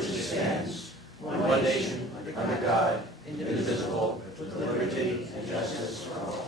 which stands, one nation, under God, indivisible, with liberty and justice for all.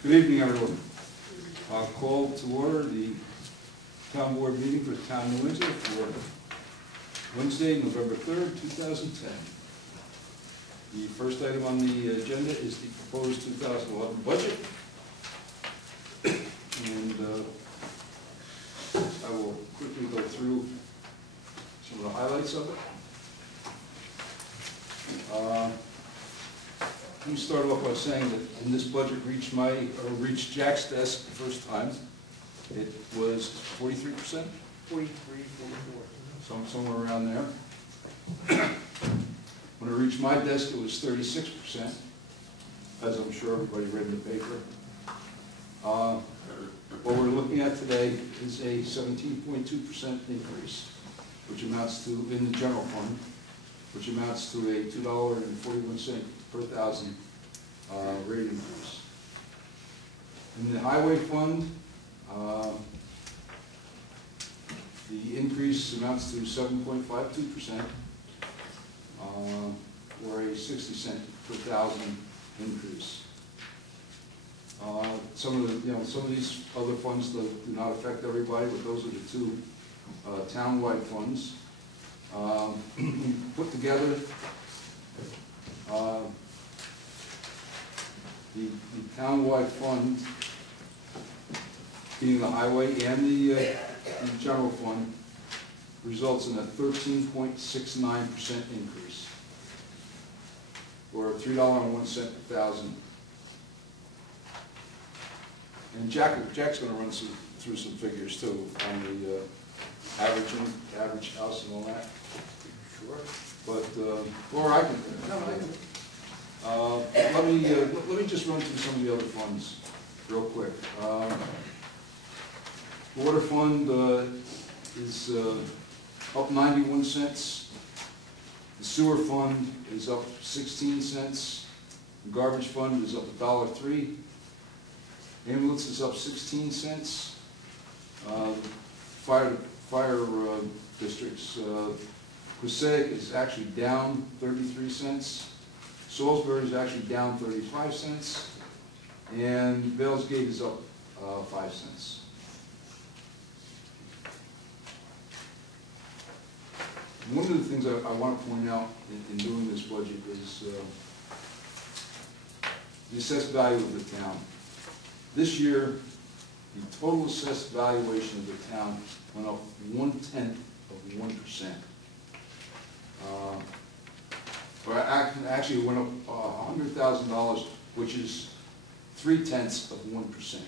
Good evening, everyone. I'll call to order the town board meeting for the town of Windsor for Wednesday, November 3rd, 2010. The first item on the agenda is the proposed 2011 budget. And I will quickly go through some of the highlights of it. Let me start off by saying that when this budget reached Jack's desk the first time, it was 43%? 43, 44. Somewhere around there. When it reached my desk, it was 36%, as I'm sure everybody read in the paper. What we're looking at today is a 17.2% increase, which amounts to, in the general fund, which amounts to a $2.41 per thousand rate increase. In the highway fund, the increase amounts to 7.52%, or a 60 cent per thousand increase. Some of these other funds do not affect everybody, but those are the two town-wide funds. Put together the town-wide fund, being the highway and the general fund, results in a 13.69% increase, or $3.01 per thousand. And Jack's going to run through some figures too on the average house and all that. Sure. But or I can. Let me just run through some of the other funds real quick. The water fund is up 91 cents. The sewer fund is up 16 cents. The garbage fund is up $1.03. Ambulance is up 16 cents. Fire districts. Passaic is actually down 33 cents. Salisbury is actually down 35 cents. And Vales Gate is up 5 cents. One of the things I want to point out in doing this budget is the assessed value of the town. This year, the total assessed valuation of the town went up 1/10 of 1%. Or actually, it went up $100,000, which is 3/10 of 1%.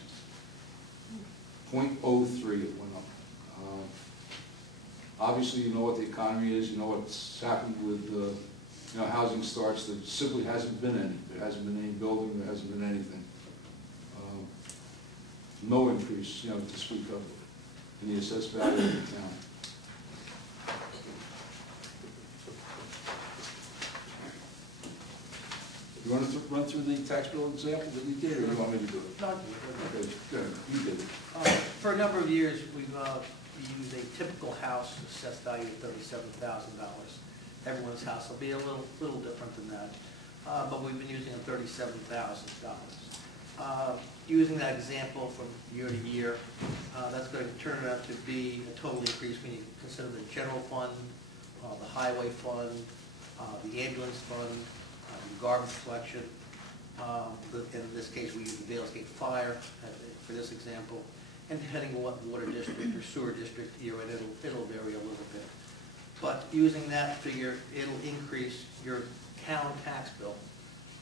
0.03 it went up. Obviously, you know what the economy is. You know what's happened with housing starts. There simply hasn't been any. There hasn't been any building. There hasn't been anything. No increase, to speak of in the assessed value of the town. You want to run through the tax bill example that you did, or you want me to do it? No, Okay, good. You did it. for a number of years, we've used a typical house assessed value of $37,000. Everyone's house will be a little different than that, but we've been using $37,000. Using that example from year to year, that's going to turn out to be a total increase when you consider the general fund, the highway fund, the ambulance fund, the garbage collection. In this case, we use the Vales Gate Fire for this example. And depending on what water district or sewer district you're in, it'll vary a little bit. But using that figure, it'll increase your town tax bill.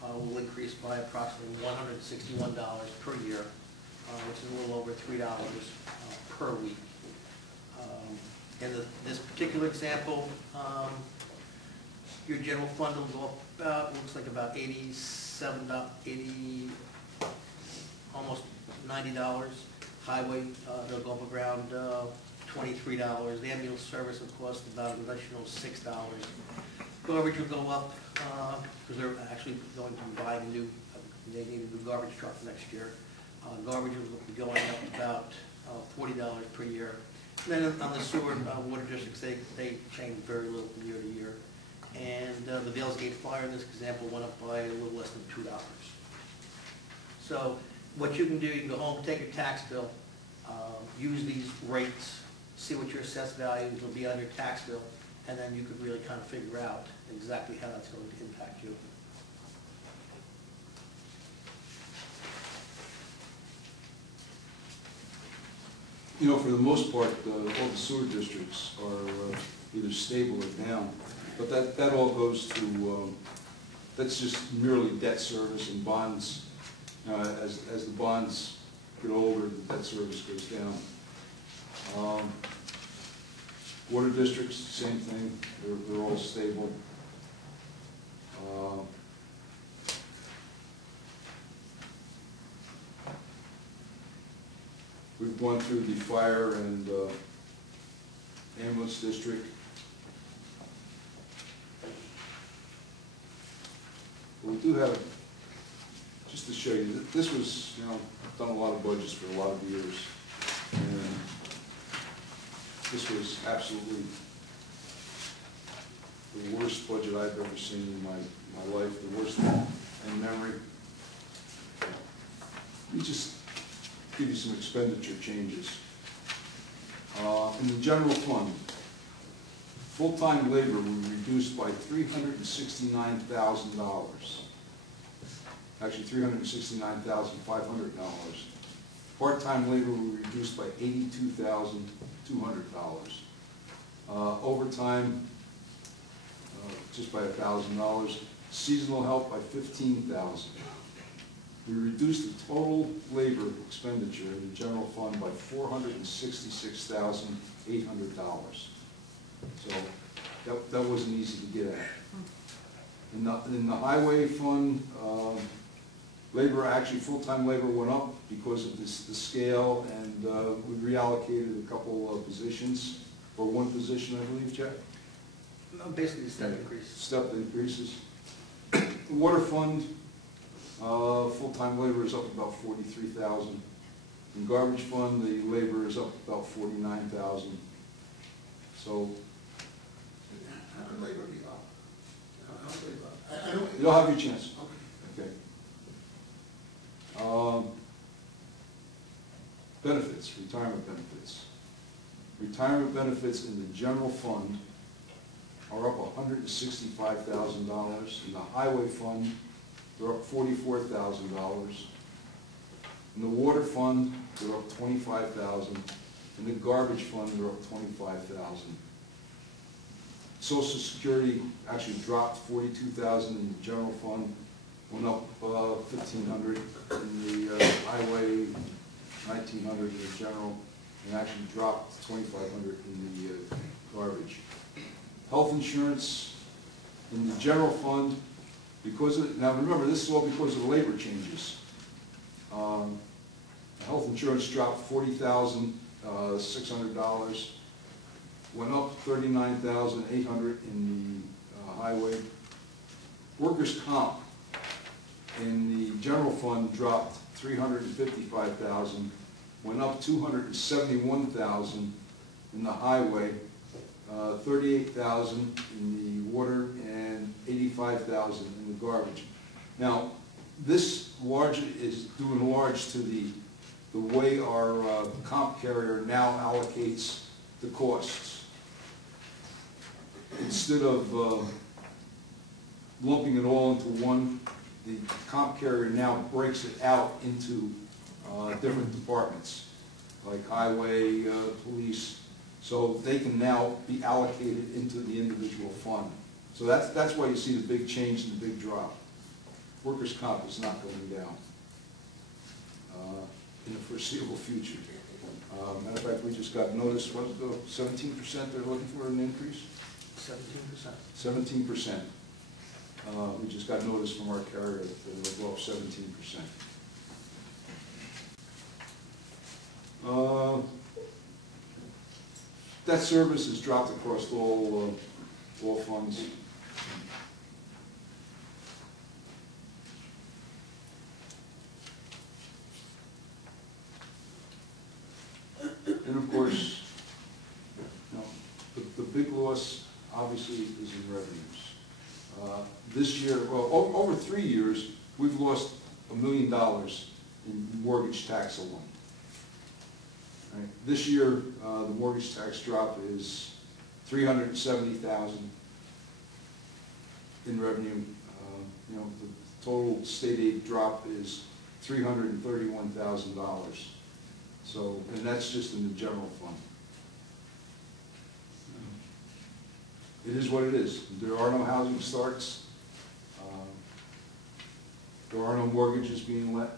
Will increase by approximately $161 per year, which is a little over $3 per week. In this particular example, your general fund will go up about, looks like about almost $90. Highway, they'll go up around $23. The ambulance service will cost about an additional $6. Garbage will go up, because they're actually going to be buying they need a new garbage truck next year. Garbage will be going up about $40 per year. And then on the sewer and water districts, they change very little from year to year. And the Vales Gate Fire in this example went up by a little less than $2. So what you can do, you can go home, take your tax bill, use these rates, see what your assessed values will be on your tax bill, and then you could really kind of figure out exactly how that's going to impact you. You know, for the most part, all the sewer districts are either stable or down, but that all goes to, that's just merely debt service and bonds. As the bonds get older, the debt service goes down. Water districts, same thing, they're all stable. We've gone through the fire and ambulance district. We do have, just to show you, this was, you know, I've done a lot of budgets for a lot of years, and this was absolutely the worst budget I've ever seen in my life, the worst in memory. Let me just give you some expenditure changes. In the general fund, full-time labor was reduced by $369,000. Actually, $369,500. Part-time labor was reduced by $82,200. Overtime, just by $1,000. Seasonal help by $15,000. We reduced the total labor expenditure in the general fund by $466,800. So that wasn't easy to get at. In the highway fund, labor, actually full-time labor went up because of the scale, and we reallocated a couple of positions, or one position, I believe, Jack? No, basically step increase. Step increases. The water fund, full-time labor is up about $43,000. In garbage fund, the labor is up about $49,000. So, How can labor be up? How can labor up? you'll have your chance. Okay. Okay. Benefits, retirement benefits. Retirement benefits in the general fund are up $165,000. In the highway fund, they're up $44,000. In the water fund, they're up $25,000. In the garbage fund, they're up $25,000. Social Security actually dropped $42,000 in the general fund, went up $1,500 in the highway, $1,900 in the general, and actually dropped $2,500 in the garbage. Health insurance in the general fund, because of, now remember, this is all because of the labor changes. Health insurance dropped $40,600, went up $39,800 in the highway. Workers' comp in the general fund dropped $355,000, went up $271,000 in the highway, $38,000 in the water, and $85,000 in the garbage. Now, this large is due in large to the way our comp carrier now allocates the costs. Instead of lumping it all into one, the comp carrier now breaks it out into different departments, like highway, police, so they can now be allocated into the individual fund. So that's why you see the big change and the big drop. Workers' comp is not going down. in the foreseeable future. Matter of fact, we just got notice, what is the 17% they're looking for an increase? 17%. 17%. We just got notice from our carrier that it'll go up 17%. Debt service has dropped across all funds. And of course, you know, the big loss obviously is in revenues. This year, well, over 3 years, we've lost $1 million in mortgage tax alone. Right. This year, the mortgage tax drop is $370,000 in revenue. You know, the total state aid drop is $331,000. So, and that's just in the general fund. It is what it is. There are no housing starts. There are no mortgages being lent,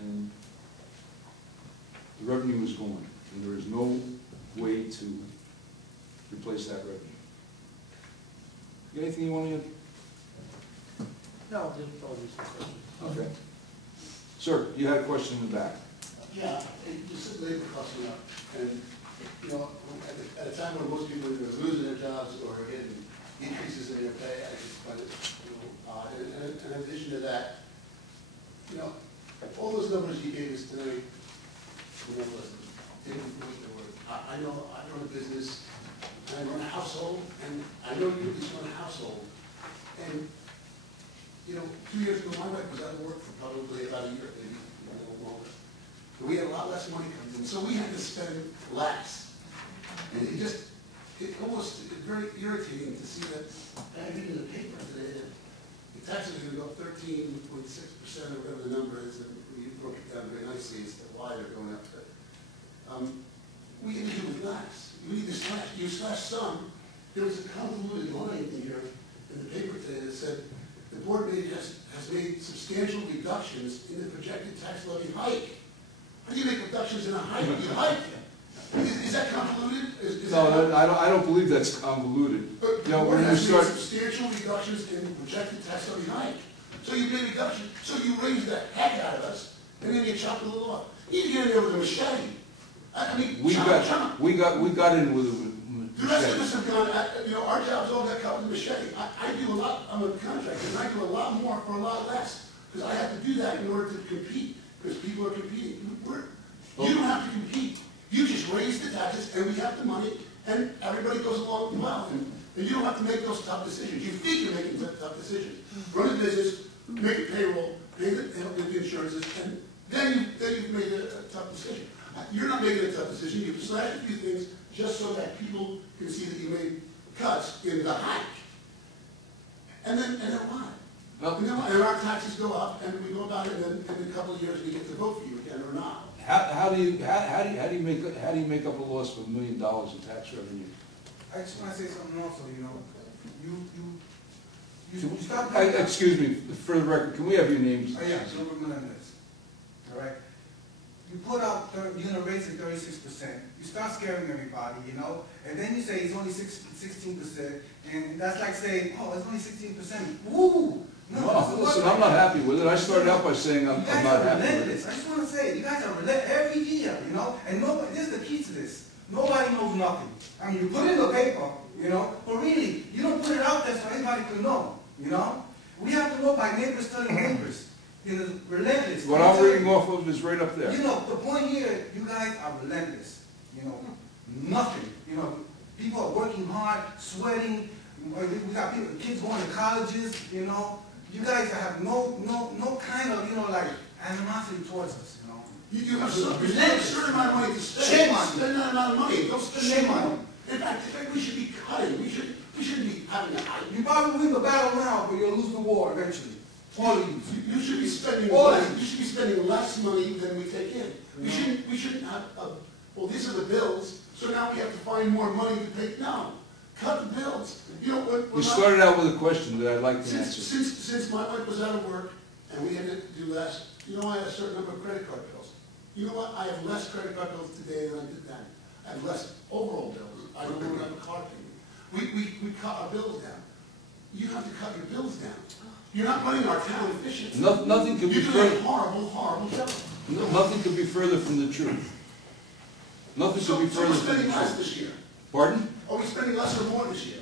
and the revenue is gone, and there is no way to replace that revenue. You got anything you want to add? No, there's probably some questions. Okay. Sir, you had a question in the back. Yeah, just labor costs went up, and, you know, at a time when most people are losing their jobs or getting increases in their pay, I just find it, you know, odd. And in addition to that, you know, all those numbers you gave us tonight, you know, didn't what they were. I know I run a business, and I run a household, and I know you just run a household, and, you know, 2 years ago, my wife was out of work for probably about a year, maybe a little longer. But we had a lot less money coming in, so we had to spend less. And it almost is very irritating to see that, I read in the paper today that the taxes are going to go up 13.6% or whatever the number is, and you broke it down very nicely as to why they're going up. But, we need to do with less. We need to slash, you slash some. There was a convoluted line in here in the paper today that said, the board has made substantial reductions in the projected tax levy hike. How do you make reductions in a hike? You hike. Is that convoluted? No, I don't believe that's convoluted. But the board has made substantial reductions in the projected tax levy hike. So you made reductions, so you raised the heck out of us, and then you chop it a little off. You need to get in there with a machete. I mean, we got in with a the rest of us have gone, you know, our jobs all got cut with a machete. I do a lot, I'm a contractor, and I do a lot more for a lot less, because I have to do that in order to compete, because people are competing. You don't have to compete. You just raise the taxes, and we have the money, and everybody goes along well. And you don't have to make those tough decisions. You think you're making tough decisions. Run a business, make a payroll, pay the insurances, and then you've made a tough decision. You're not making a tough decision. You've slashed a few things just so that people can see that you made cuts in the hike. And then why? Well, and our taxes go up, and we go about it, and then in a couple of years we get to vote for you again or not. how do you make up a loss of $1 million in tax revenue? I just want to say something also, you know. You stop. Excuse me, for the record, can we have your names? Oh yeah, Silver Melendez. All right. You put out, you're going to raise it 36%. You start scaring everybody, you know, and then you say it's only 16%, and that's like saying, oh, it's only 16%. Woo! No, listen, I'm not happy with it. I started out by saying I'm not happy with it. I just want to say, you guys are relentless every year, you know, and nobody, this is the key to this. Nobody knows nothing. I mean, you put it in the paper, you know, but really, you don't put it out there so anybody can know, you know. We have to know by neighbors telling neighbors. You know, relentless. What I'm reading off of is right up there. You know, the point here, you guys are relentless. You know, nothing. You know, people are working hard, sweating. We got people, kids going to colleges. You know, you guys have no kind of, you know, like animosity towards us. You know, you have a certain amount of money to spend. Shame on you. Spend that amount of money. Don't spend Shame on you. In fact, we should be cutting. We shouldn't be having a hike. You probably win the battle now, but you'll lose the war eventually. All of you. You should be spending less. You should be spending less money than we take in. We shouldn't have. Well, these are the bills, so now we have to find more money to pay. No, cut the bills. You know what? You started out with a question that I'd like to answer. Since my wife was out of work and we had to do less, You know, I have a certain number of credit card bills. You know what, I have less credit card bills today than I did then. I have less overall bills. I don't have a car payment. We cut our bills down. You have to cut your bills down. You're not running our town efficiently. Nothing could be You're doing a further, horrible, horrible job. nothing could be further from the truth. Nothing could be So further we're from the spending less truth. this year. Pardon? Are we spending less or more this year?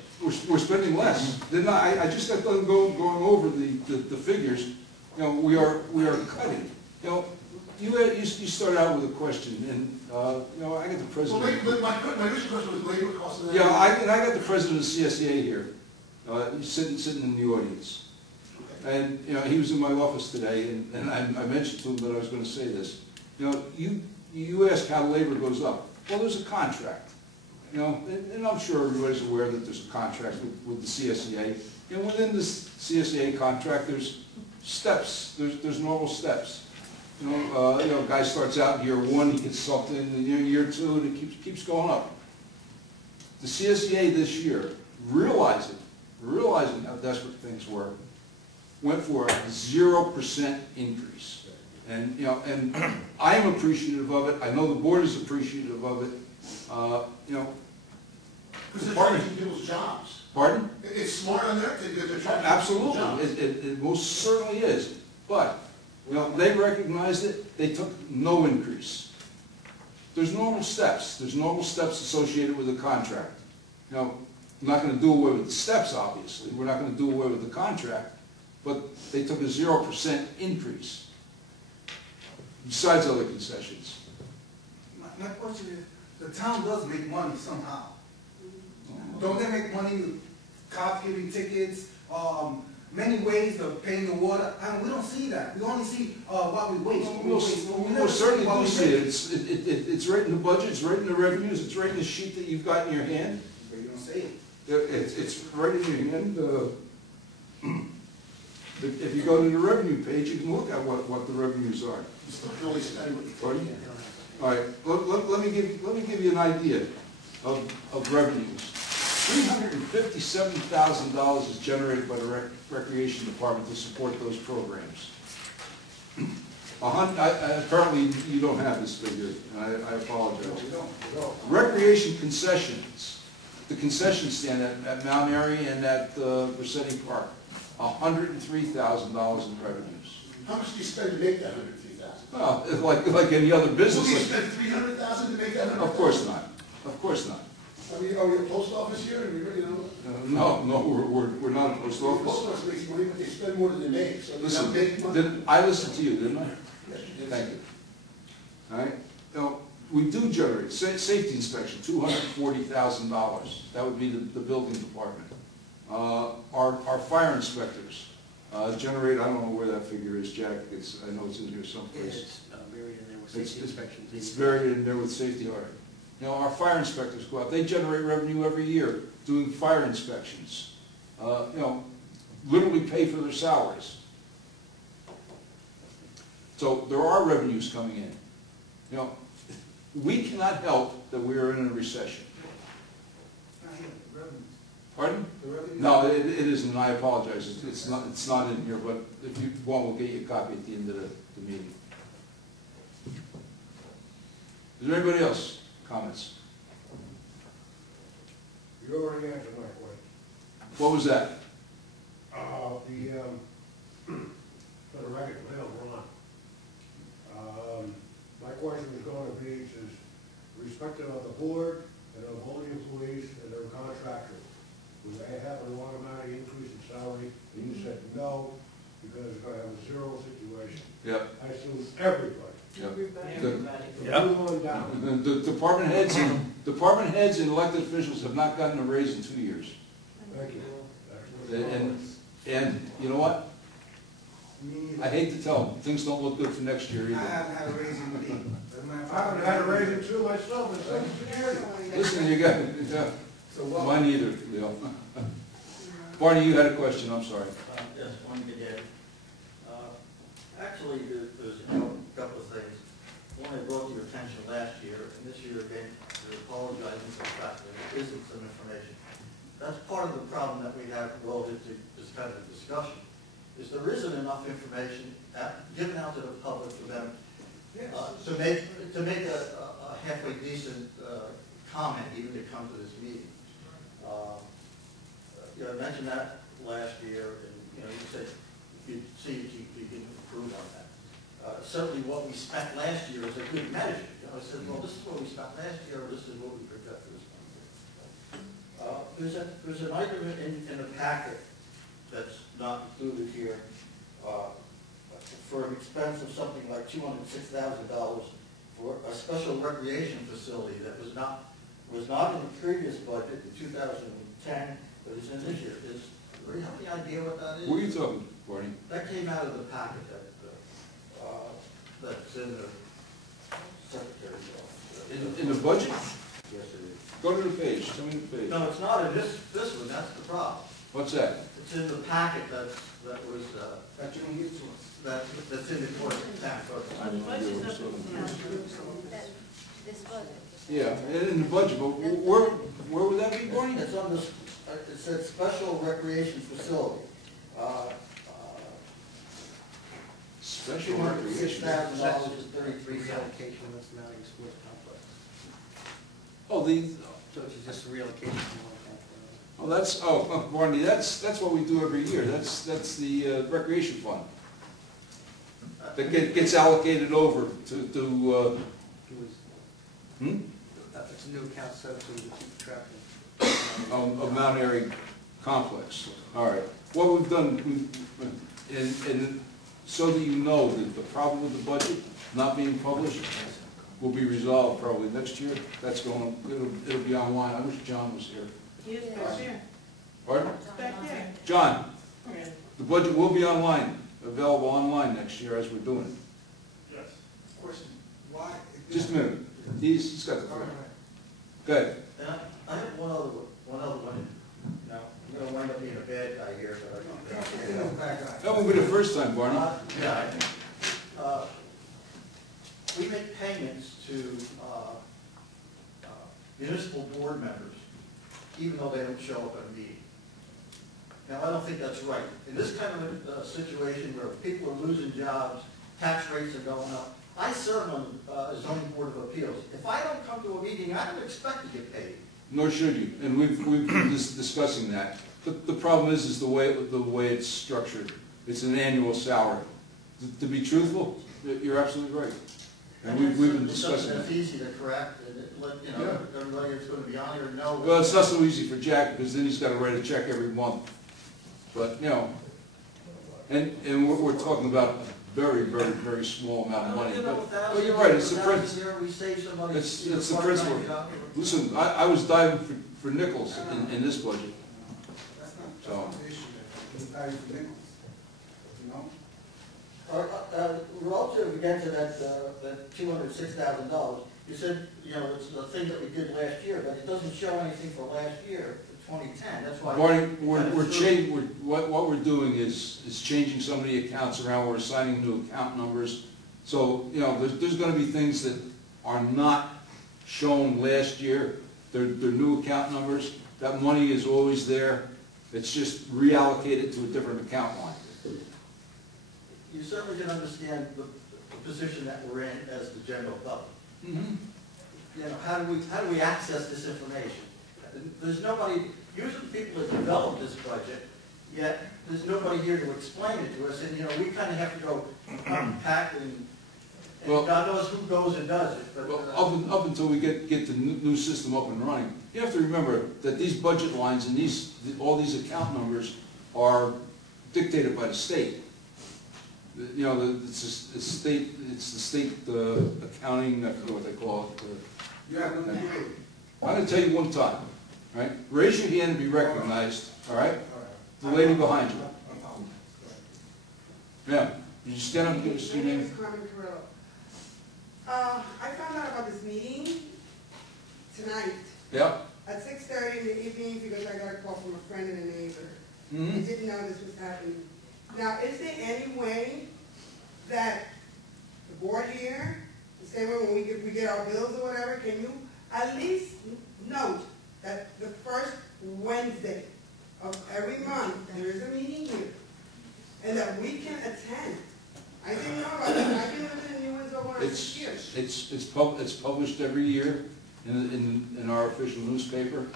We're spending less. Then I just got done going over the figures. You know, we are cutting. You know, you started out with a question, and you know, I got the Well, president. my initial question was labor costs. And Yeah, I got the president of the CSEA here, he's sitting in the audience. And, you know, he was in my office today, and I mentioned to him that I was going to say this. You know, you ask how labor goes up. Well, there's a contract, you know, and I'm sure everybody's aware that there's a contract with the CSEA. And within this CSEA contract, there's steps, there's normal steps. You know, guy starts out in year one, he gets something, in year two, and it keeps going up. The CSEA this year, realizing how desperate things were, went for a 0% increase. And, you know, and I am appreciative of it. I know the board is appreciative of it. You know. Because they're trying to keep people's jobs. Pardon? It's smart on their thing because they're trying to keep Absolutely. people's jobs. It most certainly is. But, you know, they recognized it. They took no increase. There's normal steps. There's normal steps associated with a contract. You know, I'm not going to do away with the steps, obviously. We're not going to do away with the contract. But they took a 0% increase, besides other concessions. My question is, the town does make money somehow. Don't they make money with cops giving tickets, many ways of paying the water? I mean, we don't see that. We only see what we waste. We'll certainly do see it. It's right in the budget, it's right in the revenues, it's right in the sheet that you've got in your hand. But you don't say it. It's right in your hand. If you go to the revenue page, you can look at what the revenues are. You only spend what you Pardon? can. All right, let me give you an idea of revenues. $357,000 is generated by the Recreation Department to support those programs. Apparently, you don't have this figure, and I apologize. We don't. Recreation concessions, the concession stand at Mount Airy and at Rossetti Park, $103,000 in revenues. How much do you spend to make that $103,000? Well, like any other business. Will you spend $300,000 to make that $103,000? Of course not. Of course not. I mean, are we a post office here? And No, we're not a post The office. post office makes money, but they spend more than they make, so they're not making money. Listen, I listened to you, didn't I? Yes, you did. Thank you. All right. Now, we do generate safety inspection, $240,000. That would be the building department. Our fire inspectors generate. I don't know where that figure is, Jack. I know it's in here someplace. It's buried in there with safety inspections. It's buried in there with safety audit. You know, our fire inspectors go out. They generate revenue every year doing fire inspections. You know, literally pay for their salaries. So there are revenues coming in. You know, we cannot help that we are in a recession. Not here, the revenues. Pardon? The revenues. No, it isn't, and I apologize. It's not in here, but if you want, we'll get you a copy at the end of the meeting. Is there anybody else? Comments? You already answered my question. What was that? For the record, Bill, Ron. My question was going to be, is respected of the board and of all the employees and their contractors, will they have an automatic increase in salary? And you said no, because it's going to have a zero situation. Yep. I assume everybody. Yep. Everyone down. The department heads and elected officials have not gotten a raise in 2 years. Thank you. And you know what? I hate to tell them, things don't look good for next year I either. haven't had a raise in the league. I haven't had a raise in two myself in 7 years. Listen, you got, yeah, So what? mine either, Leo. Barney, you had a question, I'm sorry. Yes, one to get actually, there's a couple of things. One I brought to your attention last year, and this year again, you're apologizing for the fact that there isn't some information. That's part of the problem that we have relative to this kind of discussion, is there isn't enough information given out to the public for them Yes. to make a halfway decent comment, even to come to this meeting. You know, I mentioned that last year, and you know, you said you'd see if you can improve on that. Certainly, what we spent last year is a good measure. You know, I said, well, this is what we spent last year, or this is what we project for this year. There's an item in the packet that's not included here for an expense of something like $206,000 for a special recreation facility that was not in the previous budget in 2010, but is in this year. Do you have any idea what that is? Where are you talking, Barney? That came out of the packet that's in the secretary's office. In the budget? Yes, it is. Go to the page, tell me the page. No, it's not in this one, that's the problem. What's that? It's in the packet that was, That you don't give to us. that's in the court tax. I have no idea what it's talking about. This budget. Yeah, in the budget, but where would that be, Barney? It's on this, it said special recreation facility. Special $206,000 recreation. and 33 cents. Reallocation of the Mounting Sports Complex. Oh, So it's just a reallocation from one account to oh, Barney, that's what we do every year. That's the recreation fund. That gets allocated over to another. It was, hmm? it's a new account set up so we can keep track Of Mount Airy complex. All right. What we've done, and so that you know that the problem with the budget not being published will be resolved probably next year. That's going, it'll be online. I wish John was here. Yes, back there. Pardon? Back there. John, the budget will be online, available online next year as we're doing it. Yes. Question, why? Just a minute. He's got the All floor. right. Go ahead. And I have one other one. Now, I'm going to wind up being a bad guy here, but I You know, bad guy. That won't be the first time, Barney. Yeah, I think. We make payments to municipal board members, even though they don't show up at a meeting. Now, I don't think that's right. In this kind of a situation where people are losing jobs, tax rates are going up, I serve on a zoning board of appeals. If I don't come to a meeting, I don't expect to get paid. Nor should you, and we've been discussing that. But the problem is the way it's structured. It's an annual salary. To be truthful, you're absolutely right. And we've been discussing It's that. easy to correct, and everybody that's going to be on here knows. Well, it's not so easy for Jack, because then he's got to write a check every month. But, and we're talking about a very, very, very small amount of money. But you're right, it's the principle. We save somebody. It's the principle. Listen, I was diving for nickels in this budget. That's not the issue. It's value for nickels. You know? Relative again to that $206,000, you said, it's the thing that we did last year, but it doesn't show anything for last year, for 2010, that's why. Barney, what we're doing is changing some of the accounts around, we're assigning new account numbers. So, there's gonna be things that are not shown last year, they're new account numbers. That money is always there, it's just reallocated to a different account line. You certainly can understand the position that we're in as the general public. How do we access this information? There's nobody, usually people that develop this budget, yet there's nobody here to explain it to us, and we kind of have to go unpack and Well, God knows who goes and does it. But, well, up until we get the new system up and running, you have to remember that these budget lines and all these account numbers are dictated by the state. It's the state accounting, I forget what they call it. You have no idea. I'm going to tell you one time, right? Raise your hand and be recognized, all right? The lady behind you. Ma'am, you stand up and give us My your name name. is Carmen Carrillo. I found out about this meeting tonight Yeah? at 6:30 in the evening because I got a call from a friend and a neighbor. I Mm-hmm. didn't know this was happening. Now, is there any way that the board here, the same way when we get our bills or whatever, can you at least note that the first Wednesday of every month, there is a meeting here? and that we can attend. I didn't know about that. I've been living in New Windsor for 6 years. It's published every year in our official newspaper.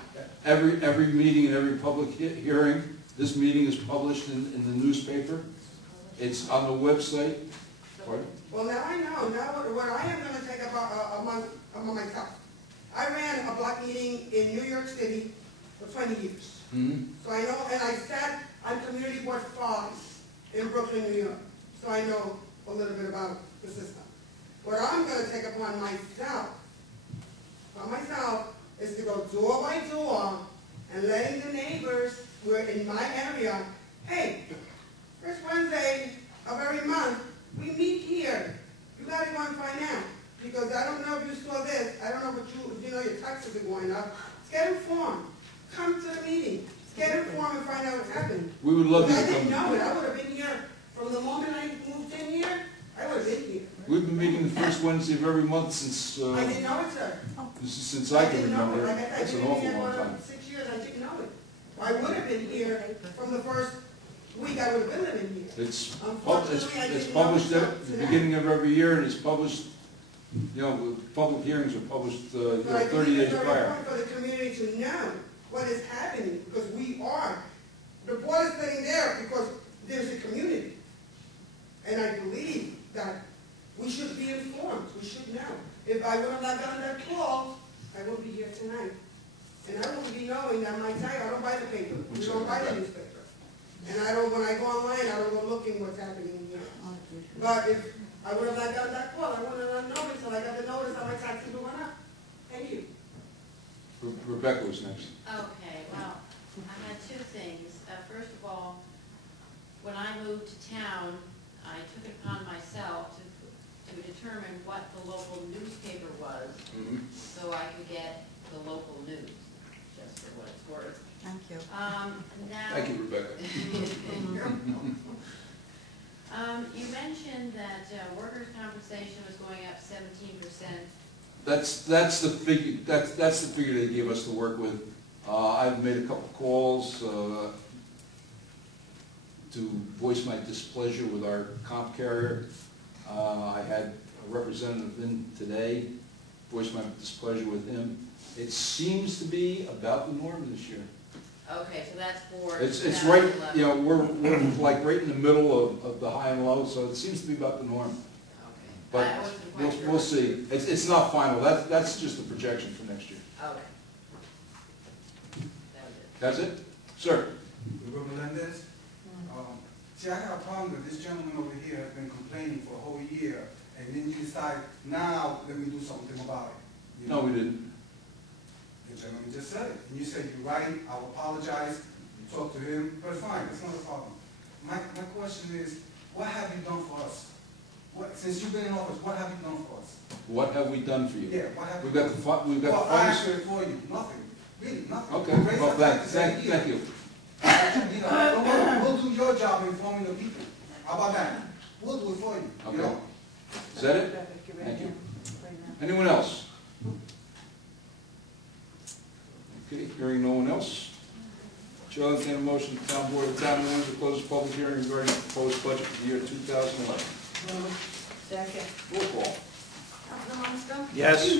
Every meeting and every public hearing, this meeting is published in the newspaper. It's on the website. Pardon? Well, now I know. Now what I am going to take about a month myself. I ran a block meeting in New York City for 20 years. Mm-hmm. So I know, and I sat on Community Board 5 in Brooklyn, New York. So I know a little bit about the system. What I'm going to take upon myself, is to go door by door and letting the neighbors who are in my area, hey, first Wednesday of every month, we meet here. You got to go and find out. Because I don't know if you saw this, I don't know if you know your taxes are going up. Get informed. Come to the meeting. Get informed and find out what's happening. We would love you to I didn't come. know it. I would have been here from the moment I moved in here. I would have been here. We've been meeting the first Wednesday of every month since I didn't know it, sir. since I can didn't know remember. it. Like I That's said, an I've been awful here long for time. 6 years. I didn't know it. I would have been here from the first week I would have been living here. It's Unfortunately, I it's didn't know published until at the today. beginning of every year, and it's published. Public hearings are published But I 30 think days it's very prior. important for the community to know what is happening, because the board is sitting there because there's a community. And I believe that we should be informed, we should know. If I would have not gotten that call, I wouldn't be here tonight. And I wouldn't be knowing that my tag, I don't buy the paper, we don't buy the newspaper. And when I go online, I don't go looking what's happening here. But if I would have not gotten that call, I wouldn't have noticed, and I got the notice that my taxes were going up. Thank you. Rebecca was next. Okay, well, I had two things. First of all, when I moved to town, I took it upon myself to determine what the local newspaper was, so I could get the local news, just for what it's worth. Thank you. Now, Thank you, Rebecca. you mentioned that workers' compensation was going up 17%. That's the figure. That's the figure they gave us to work with. I've made a couple calls to voice my displeasure with our comp carrier. I had a representative in today, voice my displeasure with him. It seems to be about the norm this year. Okay, so that's for. It's right. We're like right in the middle of the high and low, so it seems to be about the norm. Okay. But I wasn't quite sure. we'll see. It's not final. That's just a projection for next year. Okay. That was it. That's it, sir. Roberto Melendez. See, I got a problem with this gentleman over here has been complaining for a whole year, and then you decide, now let me do something about it. You No, know? we didn't. The gentleman just said it. And you said, you're right, I'll apologize, you talk to him, but fine, that's not a problem. My question is, what have you done for us? Since you've been in office, what have you done for us? What have we done for you? Yeah, what have We've you got done? the fun. We've got Well, the I funds. answered it for you, nothing, really, nothing. Okay. You raised Well, our taxes every thank year. you. You know, we'll do your job informing the people. How about that? We'll do it for you, you Okay. know? Is that it? Thank you. Anyone else? Okay, hearing no one else. Chair will entertain a motion to the town board of the town of Windsor to close the public hearing regarding the proposed budget for the year 2011. Second. Roll call. Councilman Lundstrom? Yes.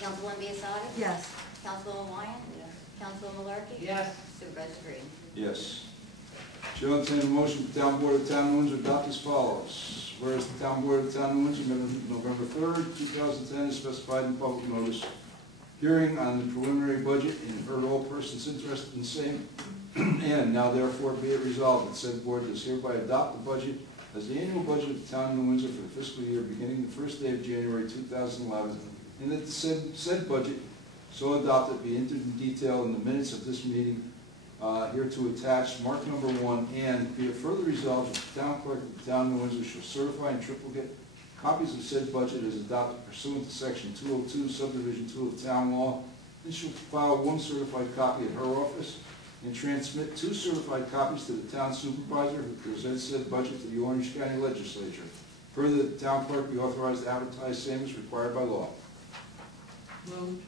Councilman Biassadi? Yes. Councilwoman Wyatt? Councilwoman Malarkey? Yes. Supervisor Green? Yes. Chair will entertain a motion for the town board of the town of Windsor to adopt as follows. Whereas the town board of the town of Windsor, November 3rd, 2010, is specified in public notice hearing on the preliminary budget and heard all persons interested in the same. And now therefore be it resolved that said board does hereby adopt the budget as the annual budget of the town of New Windsor for the fiscal year beginning the first day of January 2011, and that the said budget so adopted be entered in detail in the minutes of this meeting here to attach mark number 1, and be it further resolved that the town clerk of the town of New Windsor shall certify in triplicate copies of said budget as adopted pursuant to section 202, subdivision 2 of town law, and shall file 1 certified copy at her office, and transmit 2 certified copies to the town supervisor who presents said budget to the Orange County Legislature. Further, that the town clerk be authorized to advertise same as required by law. Moved.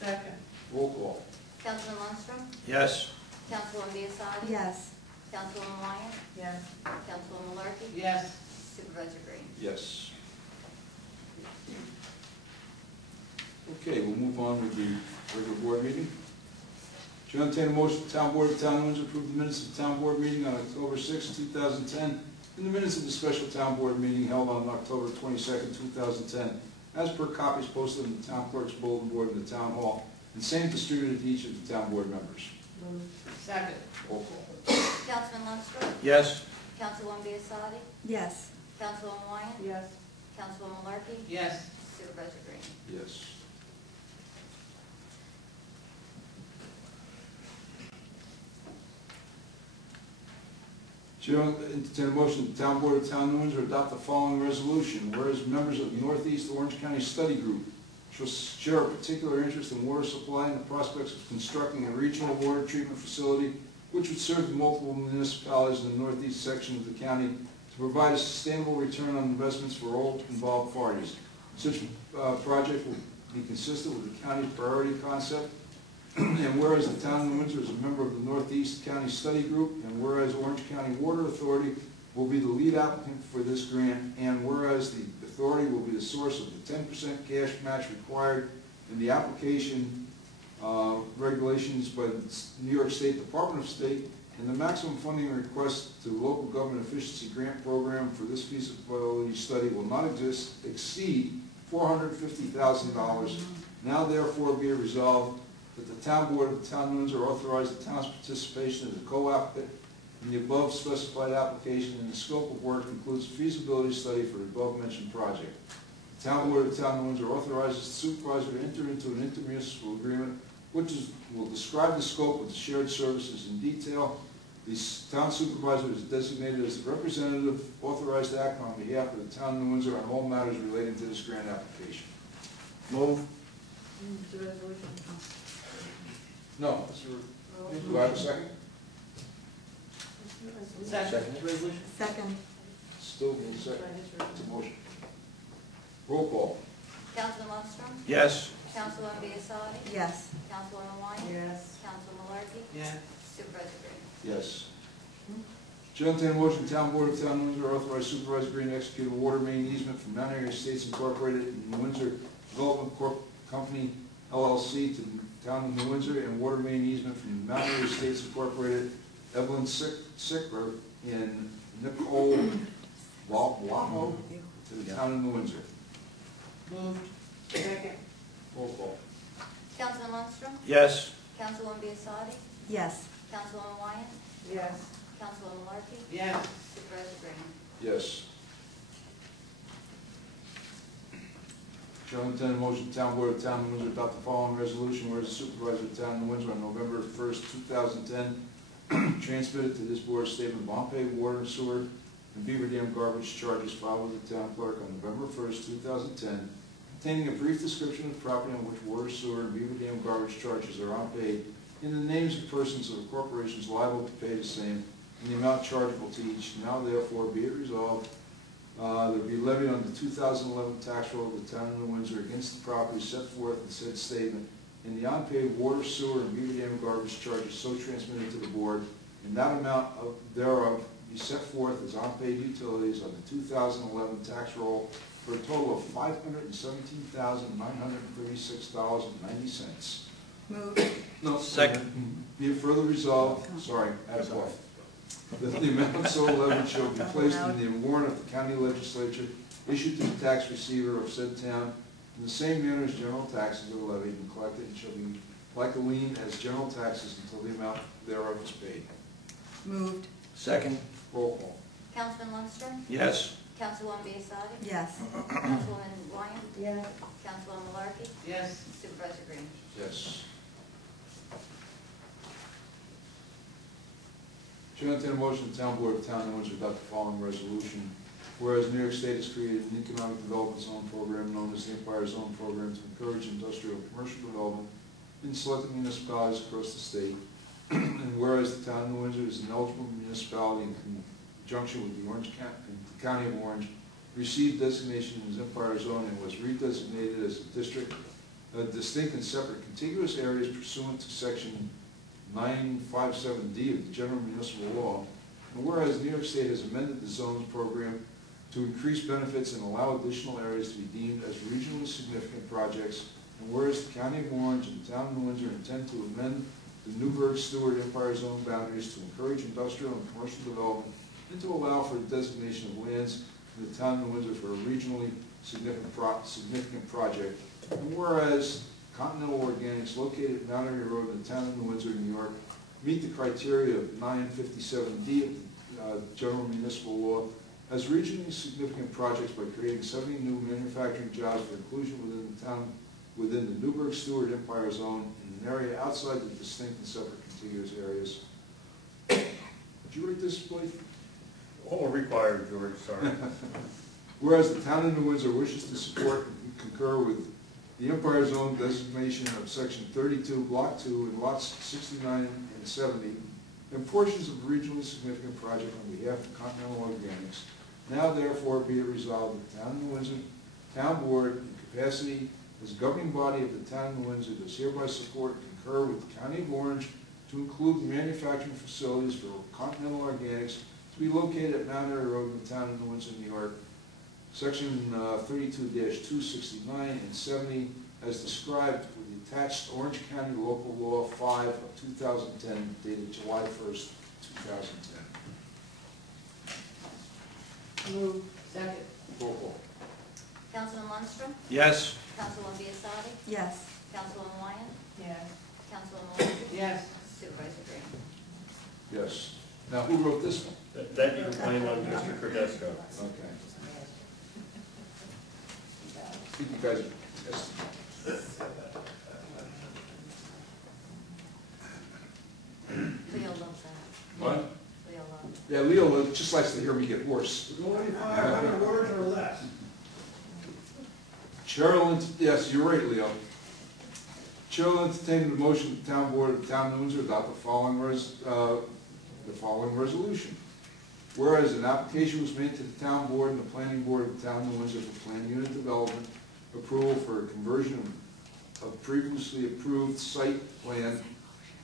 Second. Roll call. Councilman Lundstrom? Yes. Councilwoman Biassadi? Yes. Councilwoman Wyatt? Yes. Councilwoman Malarkey? Yes. Supervisor Green? Yes. Okay, we'll move on with the regular board meeting. Chair will entertain a motion, the Town Board of Town of Windsor approve the minutes of the Town Board meeting on October 6, 2010, and the minutes of the special Town Board meeting held on October 22nd, 2010, as per copies posted in the Town Clerk's bulletin board in the Town Hall, and same distributed to each of the Town Board members. Move. Second. Roll call. Councilman Lundstrom? Yes. Councilwoman Biassadi? Yes. Councilwoman Wyatt? Yes. Councilwoman Malarkey? Yes. Supervisor Green? Yes. Chair will entertain a motion, the Town Board of Town of Windsor adopt the following resolution. Whereas members of the Northeast Orange County Study Group share a particular interest in water supply and the prospects of constructing a regional water treatment facility which would serve multiple municipalities in the northeast section of the county to provide a sustainable return on investments for all involved parties. Such project will be consistent with the county's priority concept. And whereas the Town of Windsor is a member of the Northeast County Study Group, and whereas Orange County Water Authority will be the lead applicant for this grant, and whereas the authority will be the source of the 10% cash match required in the application regulations by the New York State Department of State, and the maximum funding request to the Local Government Efficiency Grant Program for this feasibility study will not exceed $450,000. Now therefore be it resolved that the Town Board of the Town of Windsor authorize the town's participation as a co-applicant in the above specified application, and the scope of work includes a feasibility study for the above mentioned project. The Town Board of the Town of Windsor authorizes the supervisor to enter into an intermunicipal agreement which will describe the scope of the shared services in detail. The town supervisor is designated as the representative authorized to act on behalf of the Town of Windsor on all matters relating to this grant application. Move. Move the resolution. No. Do I have a second? Second. Resolution. Second. Still in second. It's a motion. Roll call. Councilman Lundstrom? Yes. Councilwoman Biassadi? Yes. Councilwoman Wyatt? Yes. Councilwoman Malarkey? Yes. Supervisor Green? Yes. Chair will entertain a motion, Town Board of Town of Windsor authorize Supervisor Green to execute a water main easement from Mount Airy Estates Incorporated and Windsor Development Company LLC to the Town of New Windsor, and water main easement from Mount Airy Estates Incorporated, Evelyn Sickler in Nicole Walho to the Town of New Windsor. Moved. Second. Roll call. Councilman Lundstrom? Yes. Councilwoman Biassadi? Yes. Councilwoman Wyatt? Yes. Councilwoman Malarkey? Yes. Supervisor Green? Yes. Chair will entertain a motion, Town Board of Town of Windsor adopt the following resolution, whereas the supervisor of Town of Windsor on November 1st, 2010, transmitted to this board a statement of unpaid water and sewer and Beaver Dam garbage charges filed with the town clerk on November 1st, 2010, containing a brief description of the property on which water, sewer, and Beaver Dam garbage charges are unpaid, in the names of persons of the corporations liable to pay the same, and the amount chargeable to each. Now therefore be it resolved, there be levied on the 2011 tax roll of the Town of New Windsor against the property set forth in said statement, and the unpaid water, sewer, and Beaver Dam garbage charges so transmitted to the board, and that amount thereof be set forth as unpaid utilities on the 2011 tax roll for a total of $517,936.90. Move. No. Second. Be it further resolved, sorry, add a point, that the amount so levied shall be placed in the warrant of the county legislature issued to the tax receiver of said town in the same manner as general taxes are levied and collected, and shall be like a lien as general taxes until the amount thereof is paid. Moved. Second. Roll call. Councilman Lundstrom? Yes. Councilwoman Biassadi? Yes. Councilwoman Wyatt? Yes. Councilwoman Malarkey? Yes. Supervisor Green? Yes. Chair will entertain a motion, the Town Board of Town of Windsor adopt the following resolution. Whereas New York State has created an economic development zone program known as the Empire Zone Program to encourage industrial and commercial development in selected municipalities across the state. And whereas the Town of New Windsor is an eligible municipality in conjunction with the County of Orange, received designation as Empire Zone and was redesignated as a district, distinct and separate contiguous areas pursuant to Section 957D of the General Municipal Law, And whereas New York State has amended the zones program to increase benefits and allow additional areas to be deemed as regionally significant projects, and whereas the County of Orange and the Town of New Windsor intend to amend the Newburgh-Stewart Empire Zone boundaries to encourage industrial and commercial development and to allow for the designation of lands in the Town of New Windsor for a regionally significant project. And whereas Continental Organics, located at Mount Airy Road in the Town of New Windsor, New York, meet the criteria of 957D of the General Municipal Law as regionally significant projects by creating 70 new manufacturing jobs for inclusion within the town, within the Newburgh-Stewart Empire Zone in an area outside the distinct and separate contiguous areas. Did you write this, Blake? All required, George, sorry. Whereas the Town of New Windsor wishes to support and concur with the Empire Zone designation of Section 32, Block 2, in lots 69 and 70, and portions of the regionally significant project on behalf of Continental Organics, now therefore be it resolved that the Town of New Windsor Town Board, in capacity as governing body of the Town of New Windsor, does hereby support and concur with the County of Orange to include manufacturing facilities for Continental Organics to be located at Mount Airy Road in the Town of New Windsor, New York, Section 32-269 and 70, as described with the attached Orange County Local Law 5 of 2010, dated July 1st, 2010. Move. Second. Roll call. Councilman Lundstrom? Yes. Councilwoman Biassadi? Yes. Councilwoman Wyatt? Yes. Councilwoman Wood? Yes. Supervisor Green? Yes. Now, who wrote this one? That you can blame on Mr. Cordesco. Okay. I think you guys are yes. Leo loves that. What? Leo loves it. Yeah, Leo just likes to hear me get hoarse. There's only 500 words or less. Chair will, yes, you're right, Leo. Chair will entertain the motion of the Town Board of the Town of New Windsor adopt the following resolution. Whereas an application was made to the Town Board and the Planning Board of the Town of New Windsor for Plan Unit Development approval for a conversion of previously approved site plan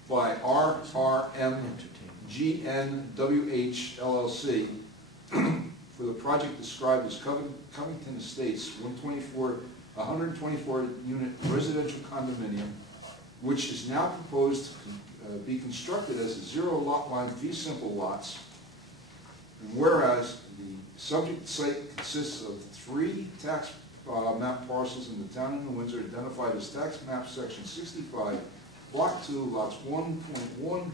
by RRM GNWH LLC for the project described as Covington Estates 124 unit residential condominium, which is now proposed to be constructed as a zero lot line fee simple lots. And whereas the subject site consists of 3 tax map parcels in the Town of New Windsor identified as tax map section 65, block 2, lots 1.1,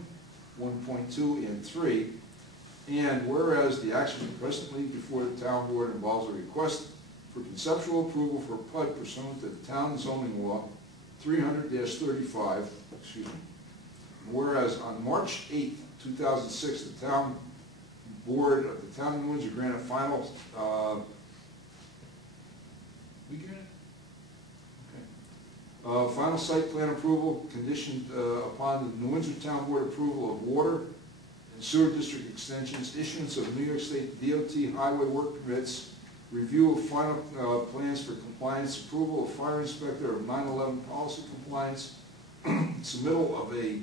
1.2, and 3. And whereas the action presently before the Town Board involves a request for conceptual approval for PUD pursuant to the Town Zoning Law 300-35, excuse me. Whereas on March 8, 2006, the Town Board of the Town of New Windsor granted final, final site plan approval conditioned upon the New Windsor Town Board approval of water and sewer district extensions, issuance of New York State DOT highway work permits, review of final plans for compliance, approval of fire inspector of 9/11 policy compliance, submittal of a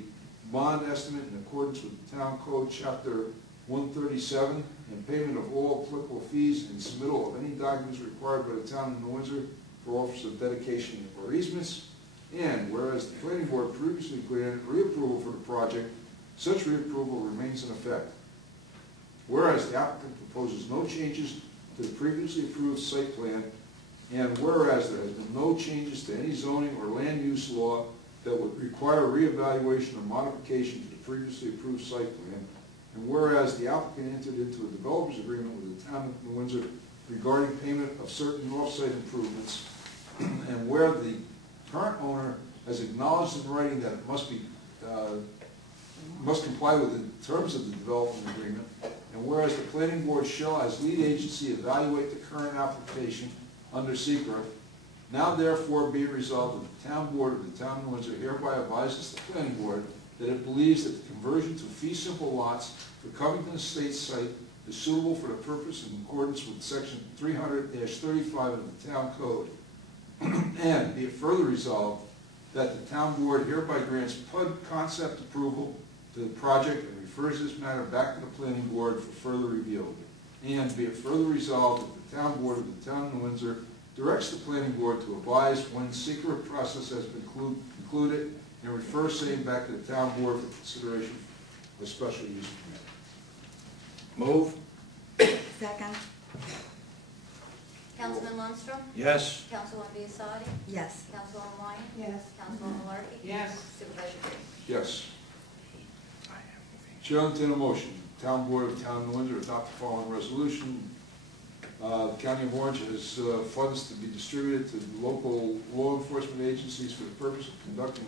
bond estimate in accordance with the Town Code Chapter 137, and payment of all applicable fees, and submittal of any documents required by the Town of New Windsor for offers of dedication or easements. And whereas the Planning Board previously granted reapproval for the project, such reapproval remains in effect. Whereas the applicant proposes no changes to the previously approved site plan, and whereas there has been no changes to any zoning or land use law that would require reevaluation or modification to the previously approved site plan, and whereas the applicant entered into a developer's agreement with the Town of New Windsor regarding payment of certain off-site improvements, and where the current owner has acknowledged in writing that it must comply with the terms of the development agreement, and whereas the Planning Board shall, as lead agency, evaluate the current application under SECRA, now therefore be it resolved that the Town Board of the Town of New Windsor hereby advises the Planning Board that it believes that the conversion to fee simple lots for Covington Estates site is suitable for the purpose in accordance with Section 300-35 of the Town Code. And be it further resolved that the Town Board hereby grants PUD concept approval to the project and refers this matter back to the planning board for further review. And be it further resolved that the town board of the town of New Windsor directs the planning board to advise when secret process has been concluded and refer same back to the town board for consideration of special use permit. Move. Second. Councilman Lundstrom? Yes. Councilwoman Biassadi? Yes. Councilwoman Wyatt? Yes. Councilwoman Malarkey? Yes. Supervisor Green? Yes. Chair will entertain a motion. Town Board of the Town of New Windsor adopt the following resolution. The County of Orange has funds to be distributed to local law enforcement agencies for the purpose of conducting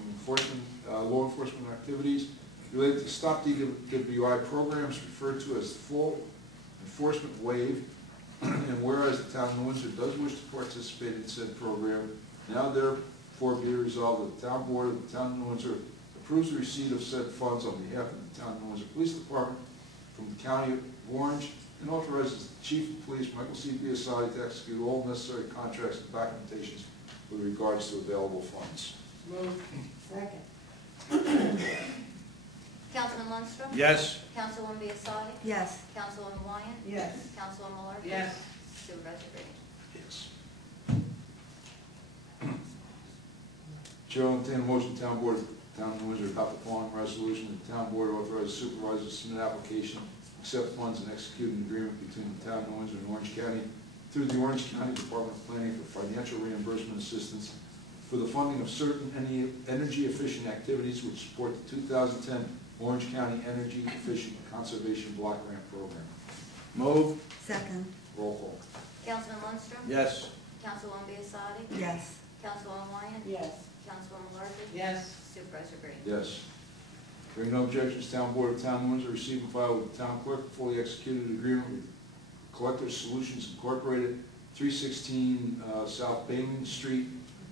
law enforcement activities related to stop DWI programs referred to as full enforcement wave. And whereas the Town of New Windsor does wish to participate in said program, now therefore be resolved that the Town Board of the Town of New Windsor approves the receipt of said funds on behalf of the Town of New Windsor Police Department from the County of Orange and authorizes the Chief of Police, Michael C. Biassadi, to execute all necessary contracts and documentations with regards to available funds. Move. Second. Councilman Lundstrom? Yes. Councilwoman Biassadi? Yes. Councilwoman Wyatt? Yes. Councilwoman Malarkey? Yes. Supervisor Green? Yes. Chair will entertain a motion, Town Board of the Town of New Windsor adopt the following resolution. The Town Board authorizes supervisors to submit application, accept funds, and execute an agreement between the Town of New Windsor and Orange County through the Orange County Department of Planning for financial reimbursement assistance for the funding of certain energy-efficient activities which support the 2010 Orange County Energy Efficient Conservation Block Grant Program. Move. Second. Roll call. Councilman Lundstrom? Yes. Councilwoman Biassadi? Yes. Councilwoman Wyatt? Yes. Councilwoman Malarkey? Yes. Supervisor Green? Yes. Hearing no objections, Town Board of the Town of Windsor receive and file with the Town Clerk fully executed agreement with Collector Solutions Incorporated, 316 South Bateman Street,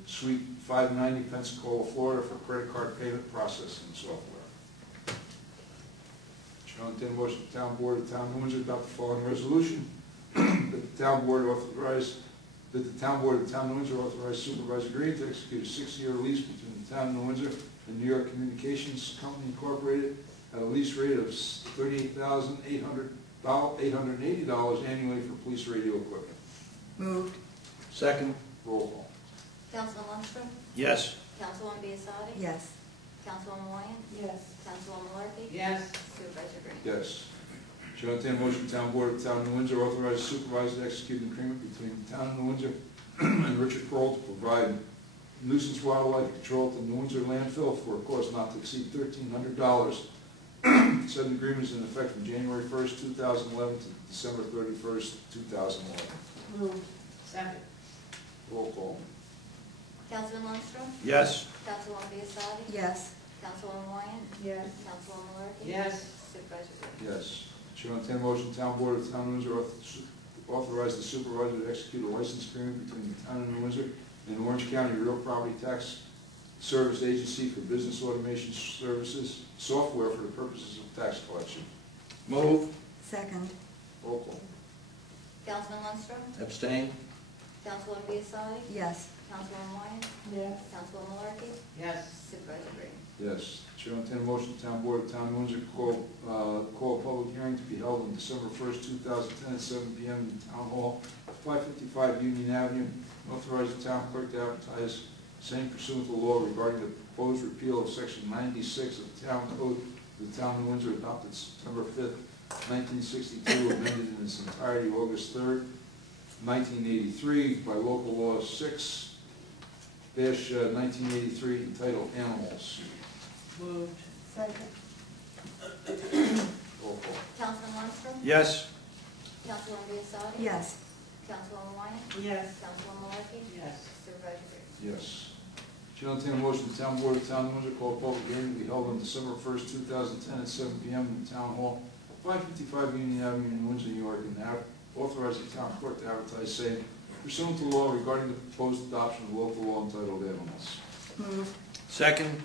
Suite 590, Pensacola, Florida, for credit card payment processing software. Chair will entertain a motion, the Town Board of the Town of New Windsor adopt the following resolution. That the Town Board of the Town of New Windsor authorize Supervisor Green to execute a 6-year lease between the Town of New Windsor and New York Communications Company Incorporated at a lease rate of $38,880 annually for police radio equipment. Moved. Second. Roll call. Councilman Lundstrom? Yes. Councilwoman Biassadi? Yes. Councilwoman Wyatt? Yes. Councilwoman Malarkey? Yes. Supervisor Green? Yes. Chair will entertain a motion, Town Board of the Town of New Windsor authorize supervisor to execute an agreement between the Town of New Windsor and Richard Kroll to provide nuisance wildlife control to New Windsor landfill for a cost not to exceed $1,300. Said agreement is in effect from January 1st, 2011 to December 31st, 2011. Move. Second. Roll call. Councilman Lundstrom? Yes. Councilwoman Biassadi? Yes. Councilwoman Wyatt? Yes. Councilwoman Malarkey? Yes. Supervisor Green? Yes. Chair will entertain a motion, Town Board of the Town of New Windsor authorize the supervisor to execute a license agreement between the Town of New Windsor and Orange County Real Property Tax Service Agency for business automation services software for the purposes of tax collection. Move. Second. Roll call. Councilman Lundstrom? Abstain. Councilwoman Biassadi? Yes. Councilwoman Wyatt? Yes. Councilwoman Malarkey? Yes. Supervisor Green? Yes. Chair will entertain a motion, Town Board of the Town of New Windsor call a public hearing to be held on December 1st, 2010 at 7 p.m. in Town Hall, 555 Union Avenue. Authorize the Town Clerk to advertise same pursuant to law regarding the proposed repeal of Section 96 of the Town Code of the Town of New Windsor adopted September 5th, 1962, amended in its entirety August 3rd, 1983 by Local Law 6-1983 entitled Animals. Moved. Second. Roll call. Councilman Lundstrom? Yes. Councilwoman Biassadi? Yes. Councilwoman Wyatt? Yes. Councilwoman Malarkey? Yes. Supervisor Green? Yes. Chair will entertain a motion, the Town Board of the Town of Windsor call a public hearing to be held on December 1st, 2010 at 7 p.m. in the Town Hall, 555 Union Avenue in Windsor, New York, and authorize the Town Clerk to advertise same pursuant to law regarding the proposed adoption of local law entitled Animals. Moved. Second.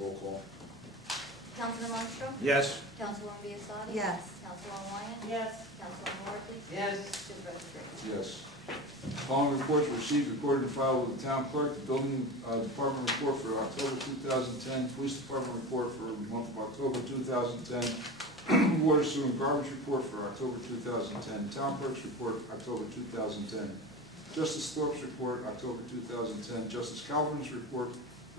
Roll call. Councilman Lundstrom? Yes. Councilwoman Biassadi? Yes. Councilwoman Wyatt? Yes. Councilwoman Malarkey? Yes. Supervisor Green? Yes. Following reports were received, recorded, and filed with the town clerk. The building department report for October 2010, police department report for the month of October 2010, water, sewer, and garbage report for October 2010, town clerk's report October 2010, Justice Thorpe's report October 2010, Justice Calvin's report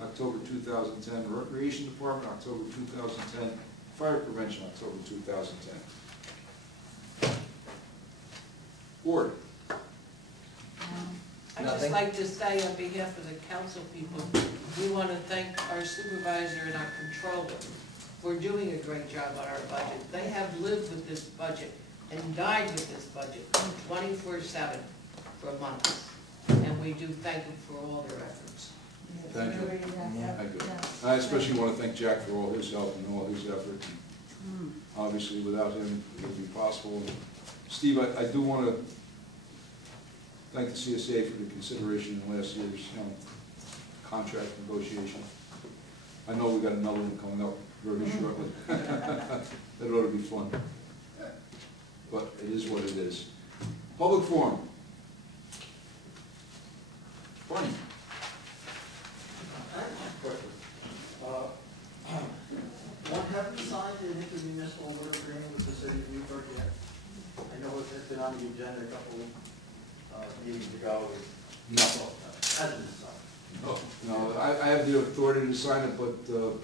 October 2010, Recreation Department October 2010, Fire Prevention October 2010. Board. I'd just like to say on behalf of the council people, we want to thank our supervisor and our controller for doing a great job on our budget. They have lived with this budget and died with this budget 24/7 for months. And we do thank them for all their efforts. Thank you. Thank you. I especially want to thank Jack for all his help and all his effort. Obviously, without him, it wouldn't be possible. Steve, I do want to thank the CSA for the consideration in last year's contract negotiation. I know we got another one coming up very shortly. That ought to be fun. But it is what it is. Public forum. Barney. I have a question. One, haven't you signed an intermunicipal water agreement with the city of Newburgh yet? I know it's been on the agenda a couple meetings ago. No. Hasn't been signed. No, I have the authority to sign it, but I'm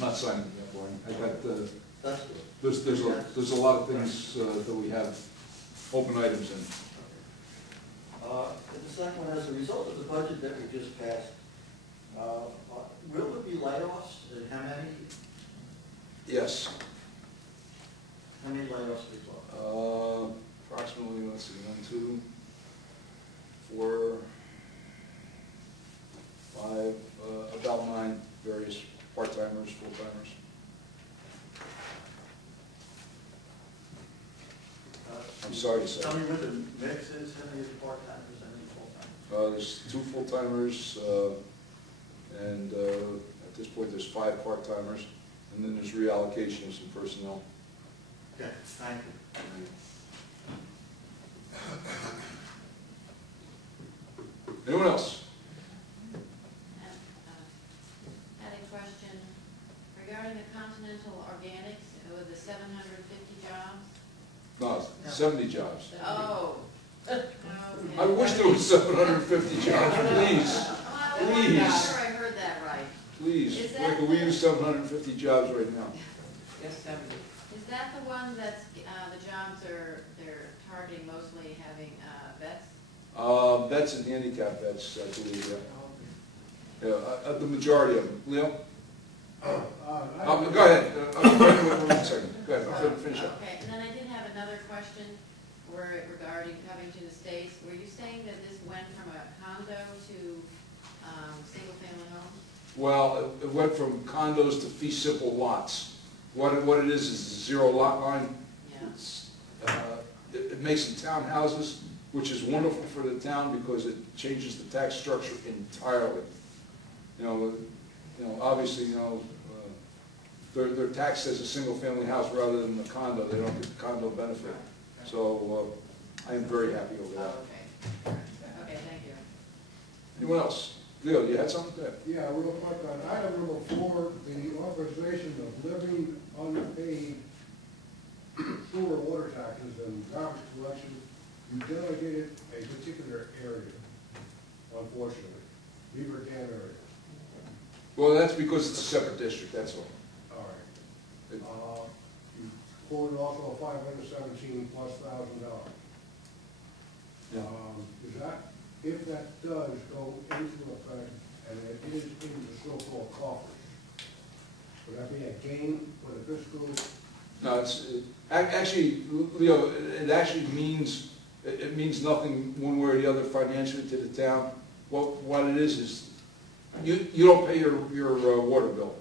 not signing it yet, Barney. I got That's good. there's a lot of things that we have open items in. And the second one, as a result of the budget that we just passed, will there be layoffs, and how many? Yes. How many layoffs are we talking? Approximately, let's see, 1, 2, 4, 5, about 9 various part-timers, full-timers. I'm sorry to say. Tell me what the mix is, how many part-timers, how many full-timers? There's 2 full-timers, and at this point there's 5 part-timers, and then there's reallocation of some personnel. Okay, thank you. Anyone else? Had a question regarding the Continental Organics, with the 750 jobs. No, 70 jobs. Oh. Okay. I wish there was 750 jobs, please. Well, I'm not Please. sure I heard that right. Please, Is that we the- use 750 jobs right now. Yes, 70. Is that the one that's, the jobs they're targeting mostly having vets? Vets and handicap vets, I believe, yeah. Yeah, the majority of them. Leo? Go ahead. One second. Go ahead, finish up. Okay, and then I did have another question regarding Covington Estates. Were you saying that this went from a condo to single-family home? Well, it went from condos to fee simple lots. What it is a 0 lot line. Yeah. It makes them townhouses, which is wonderful for the town because it changes the tax structure entirely. Obviously, they're taxed as a single-family house rather than a condo. They don't get the condo benefit. So I am very happy over that. Okay. Okay, thank you. Anyone else? Leo, you had something to add? Yeah, real quick, on item number 4, the authorization of living unpaid sewer water taxes and garbage collection, you delegated a particular area, unfortunately, Beaver Dam area. Well, that's because it's a separate district, that's all. All right. You quoted also $517,000+. Yeah. Is that, if that does go into effect, and it is in the so-called coffers, would that be a gain for the fiscal? No, actually, Leo, it actually means, it means nothing one way or the other financially to the town. What it is you don't pay your water bill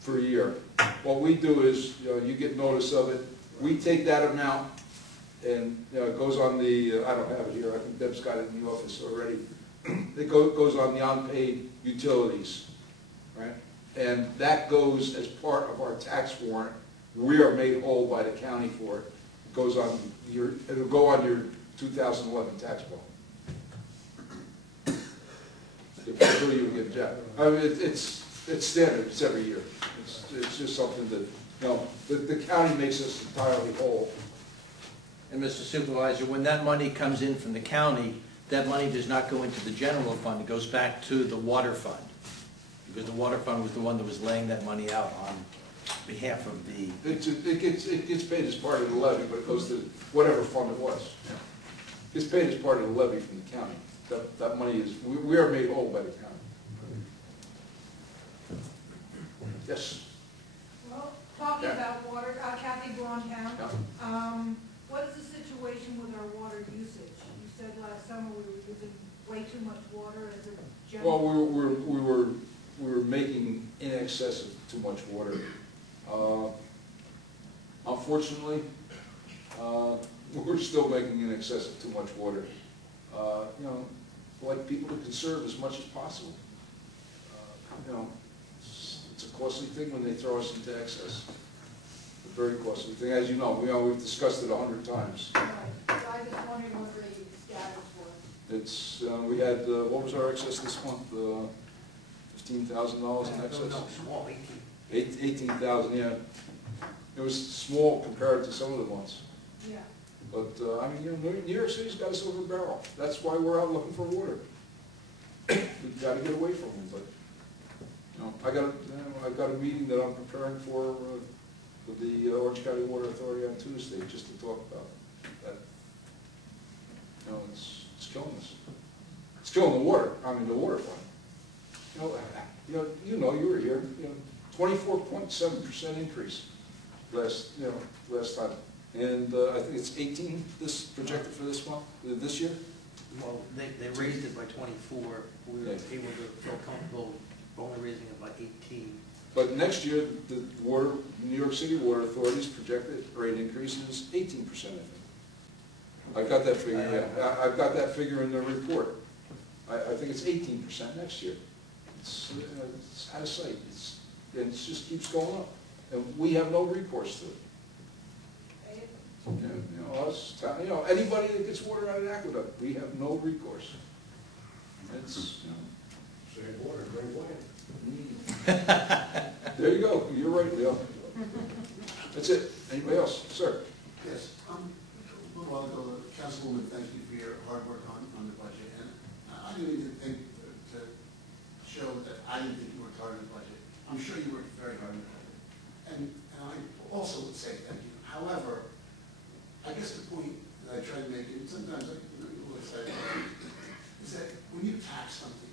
for a year. What we do is, you get notice of it. We take that amount, and it goes on the, I don't have it here, I think Deb's got it in the office already. It goes on the unpaid utilities, right? And that goes as part of our tax warrant. We are made whole by the county for it. It goes on it'll go on your 2011 tax bill. If I show you again, Jack. I mean, it's standard, it's every year. It's just something that, you know, the county makes us entirely whole. And Mr. Supervisor, when that money comes in from the county, that money does not go into the general fund, it goes back to the water fund. Because the water fund was the one that was laying that money out on behalf of the, It gets paid as part of the levy, but it goes to whatever fund it was. It's paid as part of the levy from the county. That money is, we are made whole by the county. Yes? Well, talking Yeah. about water, Kathy Blontown. Yeah. What is the situation with our water usage? You said last summer we were using way too much water as a general. Well, we were making in excess of too much water. Unfortunately, we're still making in excess of too much water. You know, like people to conserve as much as possible. You know, it's a costly thing when they throw us into excess. A very costly thing. As you know, we've discussed it 100 times. Right. So I just wondering what the status was. It's, we had, what was our excess this month? $15,000 in excess? no, small, 18. 18,000, yeah. It was small compared to some of the months. Yeah. But, I mean, you know, New York City's got us over a barrel. That's why we're out looking for water. We've got to get away from them, but, you know, I've got a meeting that I'm preparing for with the Orange County Water Authority on Tuesday, just to talk about that. You know, it's killing us. It's killing the water, the water fund. You were here, 24.7% increase last time. And I think it's 18 this projected for this month, this year? Well, they raised it by 24. We were able to feel comfortable only raising it by 18. But next year, the New York City Water Authority's projected rate increase is 18%, I think. I've got that figure, yeah. I've got that figure in the report. I think it's 18% next year. It's out of sight. It just keeps going up. And we have no recourse to it. Anybody that gets water out of an aqueduct, we have no recourse. It's, Save water, great land. There you go. You're right, Leo. That's it. Anybody else? Sir? Yes, a little while ago, Councilwoman, thank you for your hard work on the budget, and I didn't even think to show that I didn't think you worked hard on the budget. I'm sure you worked very hard on the budget, and I also would say thank you. However, I guess the point that I try to make, and sometimes I will say, is that when you tax something,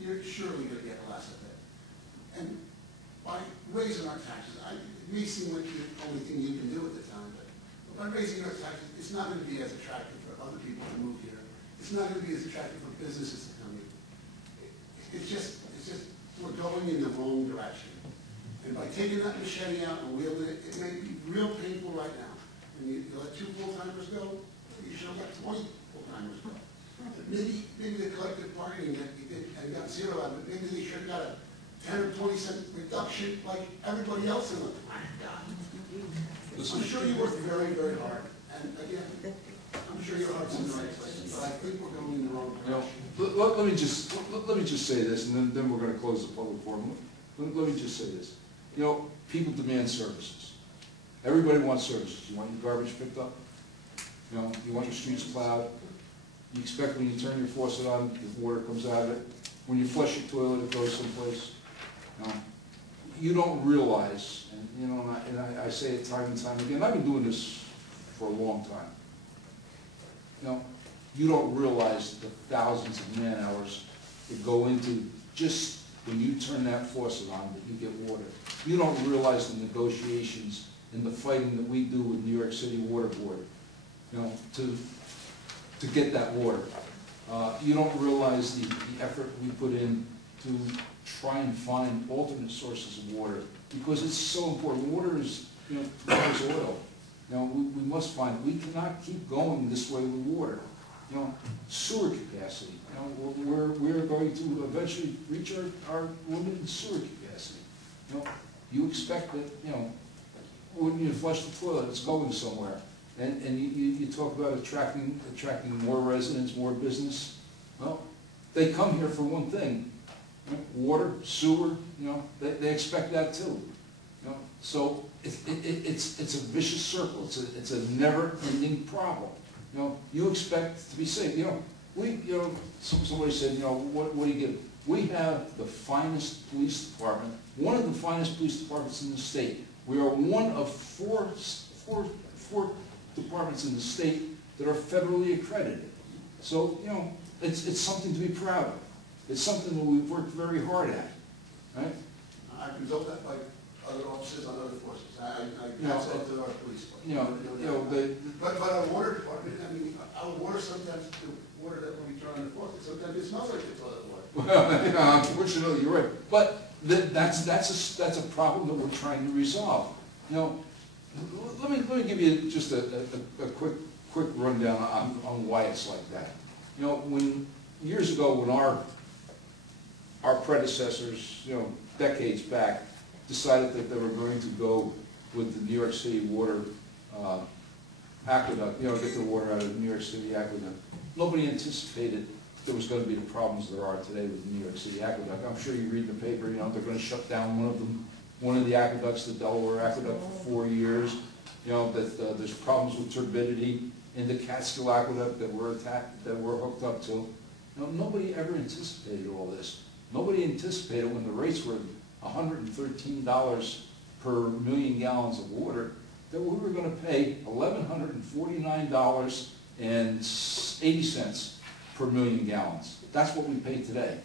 you're surely going to get less of it. And by raising our taxes, it may seem like the only thing you can do at the time, but by raising our taxes, it's not going to be as attractive for other people to move here. It's not going to be as attractive for businesses to come here. It's just we're going in the wrong direction. And by taking that machete out and wielding it, it may be real painful right now. And you let 2 full-timers go, you should have let 20 full-timers go. Maybe the collective bargaining that you did and got zero out of it, maybe they should have got a 10 or 20 cent reduction like everybody else in the planet got. I'm sure you worked very, very hard. And again, I'm sure your heart's in the right place, but I think we're going in the wrong direction. Let me just say this, and then we're going to close the public forum. Let me just say this. People demand services. Everybody wants services. You want your garbage picked up. You want your streets plowed. You expect when you turn your faucet on, the water comes out of it. When you flush your toilet, it goes someplace. You don't realize, and I say it time and time again, I've been doing this for a long time. You don't realize the thousands of man hours that go into just when you turn that faucet on that you get water. You don't realize the negotiations and the fighting that we do with New York City Water Board, to get that water. You don't realize the effort we put in to try and find alternate sources of water, because it's so important. Water is, water is oil. We must find, we cannot keep going this way with water. Sewer capacity. We're going to eventually reach our limited sewer capacity. You expect that, when you flush the toilet, it's going somewhere. and you talk about attracting more residents, more business. Well, they come here for one thing, right? Water, sewer, they expect that too. So it's a vicious circle. It's a never-ending problem. You expect to be safe. Somebody said, what do you give? We have the finest police department, one of the finest police departments in the state. We are one of four departments in the state that are federally accredited. So, it's something to be proud of. It's something that we've worked very hard at, right? I've been told that by other officers on other forces. That's up to our police. But our water department, our water sometimes, the water that we turn on the faucet, sometimes it smells like the toilet water. Well, unfortunately, you're right. But that's a problem that we're trying to resolve. Let me give you just a quick rundown on why it's like that. Years ago, when our predecessors, decades back, decided that they were going to go with the New York City water aqueduct, get the water out of the New York City aqueduct. Nobody anticipated there was going to be the problems there are today with the New York City aqueduct. I'm sure you read in the paper, they're going to shut down one of the aqueducts, the Delaware aqueduct, for 4 years. That there's problems with turbidity in the Catskill aqueduct that we're hooked up to. Nobody ever anticipated all this. Nobody anticipated when the rates were $113 per million gallons of water that we were going to pay $1,149.80 per million gallons. That's what we pay today.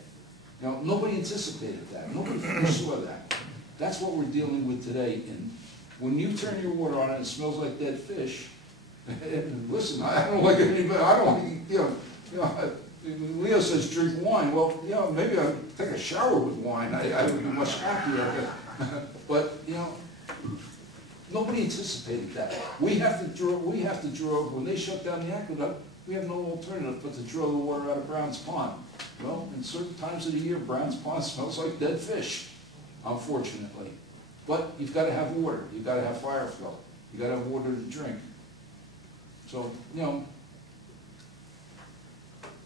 Nobody anticipated that. Nobody foresaw that. That's what we're dealing with today. And when you turn your water on and it smells like dead fish, and listen, I don't like anybody. I don't like, Leo says drink wine. Well, maybe I'll take a shower with wine. I would be much happier. But nobody anticipated that. We have to draw. When they shut down the aqueduct, we have no alternative but to draw the water out of Brown's Pond. Well, in certain times of the year, Brown's Pond smells like dead fish, unfortunately. But you've got to have water. You've got to have fire flow. You've got to have water to drink. So,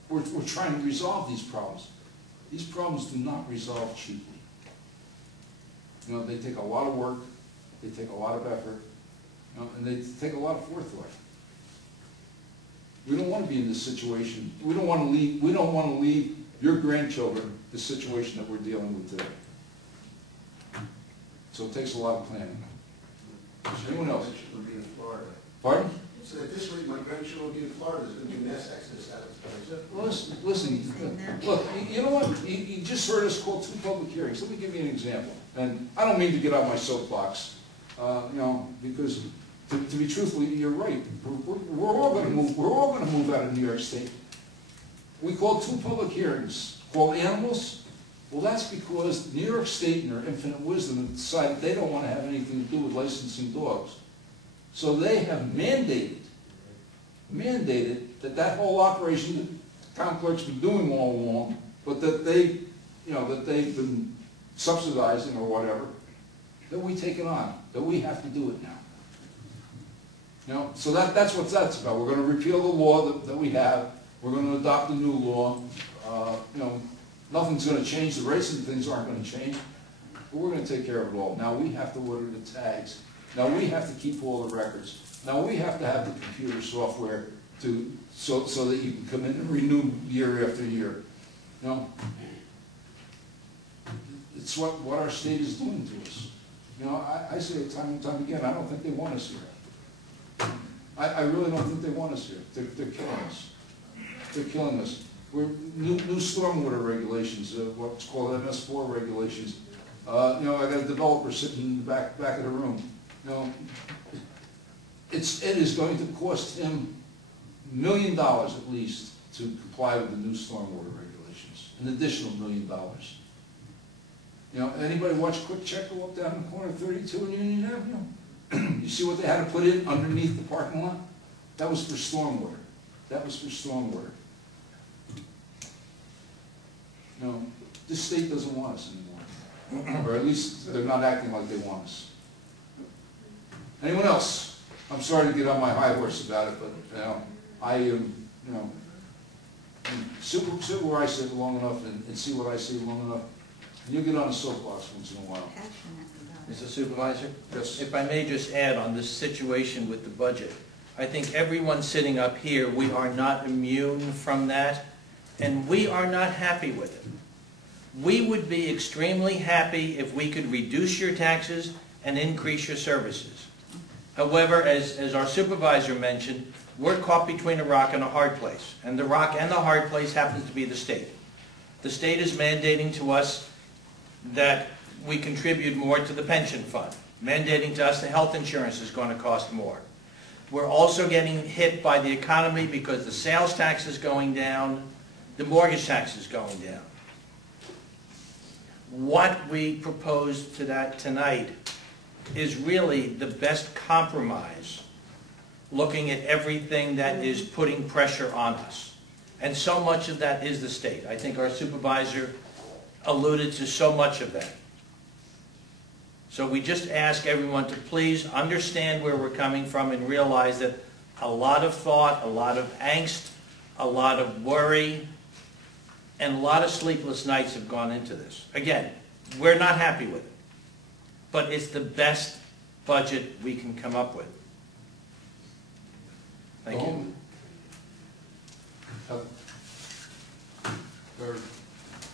we're trying to resolve these problems. These problems do not resolve cheaply. They take a lot of work, they take a lot of effort, and they take a lot of forethought. We don't want to be in this situation. We don't want to leave your grandchildren the situation that we're dealing with today. So it takes a lot of planning. Anyone else? Would be in Florida. Pardon? So at this rate, my grandchildren will be in Florida. There's going to be mass exodus out of Listen, look, you know what? You just heard us call 2 public hearings. Let me give you an example. And I don't mean to get on my soapbox, because to be truthful, you're right. We're all going to move. We're all going to move out of New York State. We called 2 public hearings called animals. Well, that's because New York State, in their infinite wisdom, decided they don't want to have anything to do with licensing dogs. So they have mandated that whole operation that the town clerk's been doing all along, but that they've been subsidizing or whatever, that we take it on, that we have to do it now. So that's what that's about. We're going to repeal the law that we have. We're going to adopt a new law. Nothing's going to change. The racing things aren't going to change. But we're going to take care of it all. Now we have to order the tags. Now we have to keep all the records. Now we have to have the computer software so that you can come in and renew year after year. It's what our state is doing to us. I say it time and time again, I don't think they want us here. I really don't think they want us here. They're killing us. They're killing us. We're new stormwater regulations, what's called MS4 regulations. I got a developer sitting in the back of the room. It is going to cost him $1 million at least to comply with the new stormwater regulations. An additional $1 million. Anybody watch Quick Check go up down the corner of 32 and Union Avenue? You see what they had to put in underneath the parking lot? That was for stormwater. That was for stormwater. This state doesn't want us anymore. Or at least they're not acting like they want us. Anyone else? I'm sorry to get on my high horse about it, but, I, supervise it long enough and see what I see long enough, and you get on a soapbox once in a while. Passionate about it. Mr. Supervisor? Yes. If I may just add on this situation with the budget, I think everyone sitting up here, we are not immune from that, and we are not happy with it. We would be extremely happy if we could reduce your taxes and increase your services. However, as our supervisor mentioned, we're caught between a rock and a hard place, and the rock and the hard place happens to be the state. The state is mandating to us that we contribute more to the pension fund, mandating to us the health insurance is going to cost more. We're also getting hit by the economy because the sales tax is going down, the mortgage tax is going down. What we propose to that tonight is really the best compromise, looking at everything that is putting pressure on us. And so much of that is the state. I think our supervisor alluded to so much of that. So we just ask everyone to please understand where we're coming from and realize that a lot of thought, a lot of angst, a lot of worry, and a lot of sleepless nights have gone into this. Again, we're not happy with it, but it's the best budget we can come up with. Thank you. Third.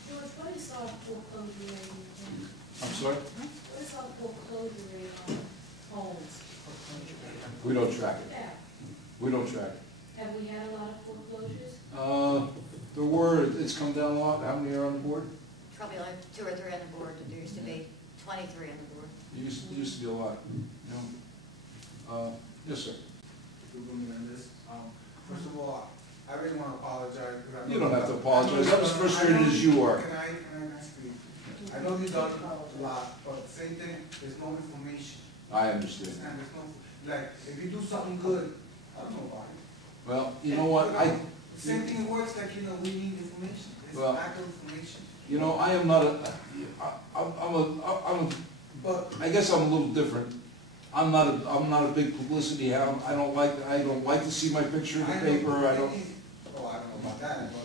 George, what is our foreclosure rate in I'm sorry? What is our foreclosure rate on homes? We don't track it. Yeah. We don't track it. Have we had a lot of foreclosures? There were, it's come down a lot. How many are on the board? Probably like 2 or 3 on the board, there used to be 23 on the board. It used to be a lot, yes, sir. First of all, I really want to apologize. Because I You don't have to apologize. I'm as frustrated as you are. Can I speak? I know you've done a lot, but the same thing, there's no information. I understand. And there's no, like, if you do something good, I don't know about it. Well, you know what, Same thing works, like, we need information. It's Well, lack of information. I am not But I guess I'm a little different. I'm not a big publicity hound. I don't like to see my picture in the paper. I don't, Oh, I don't know about that, but,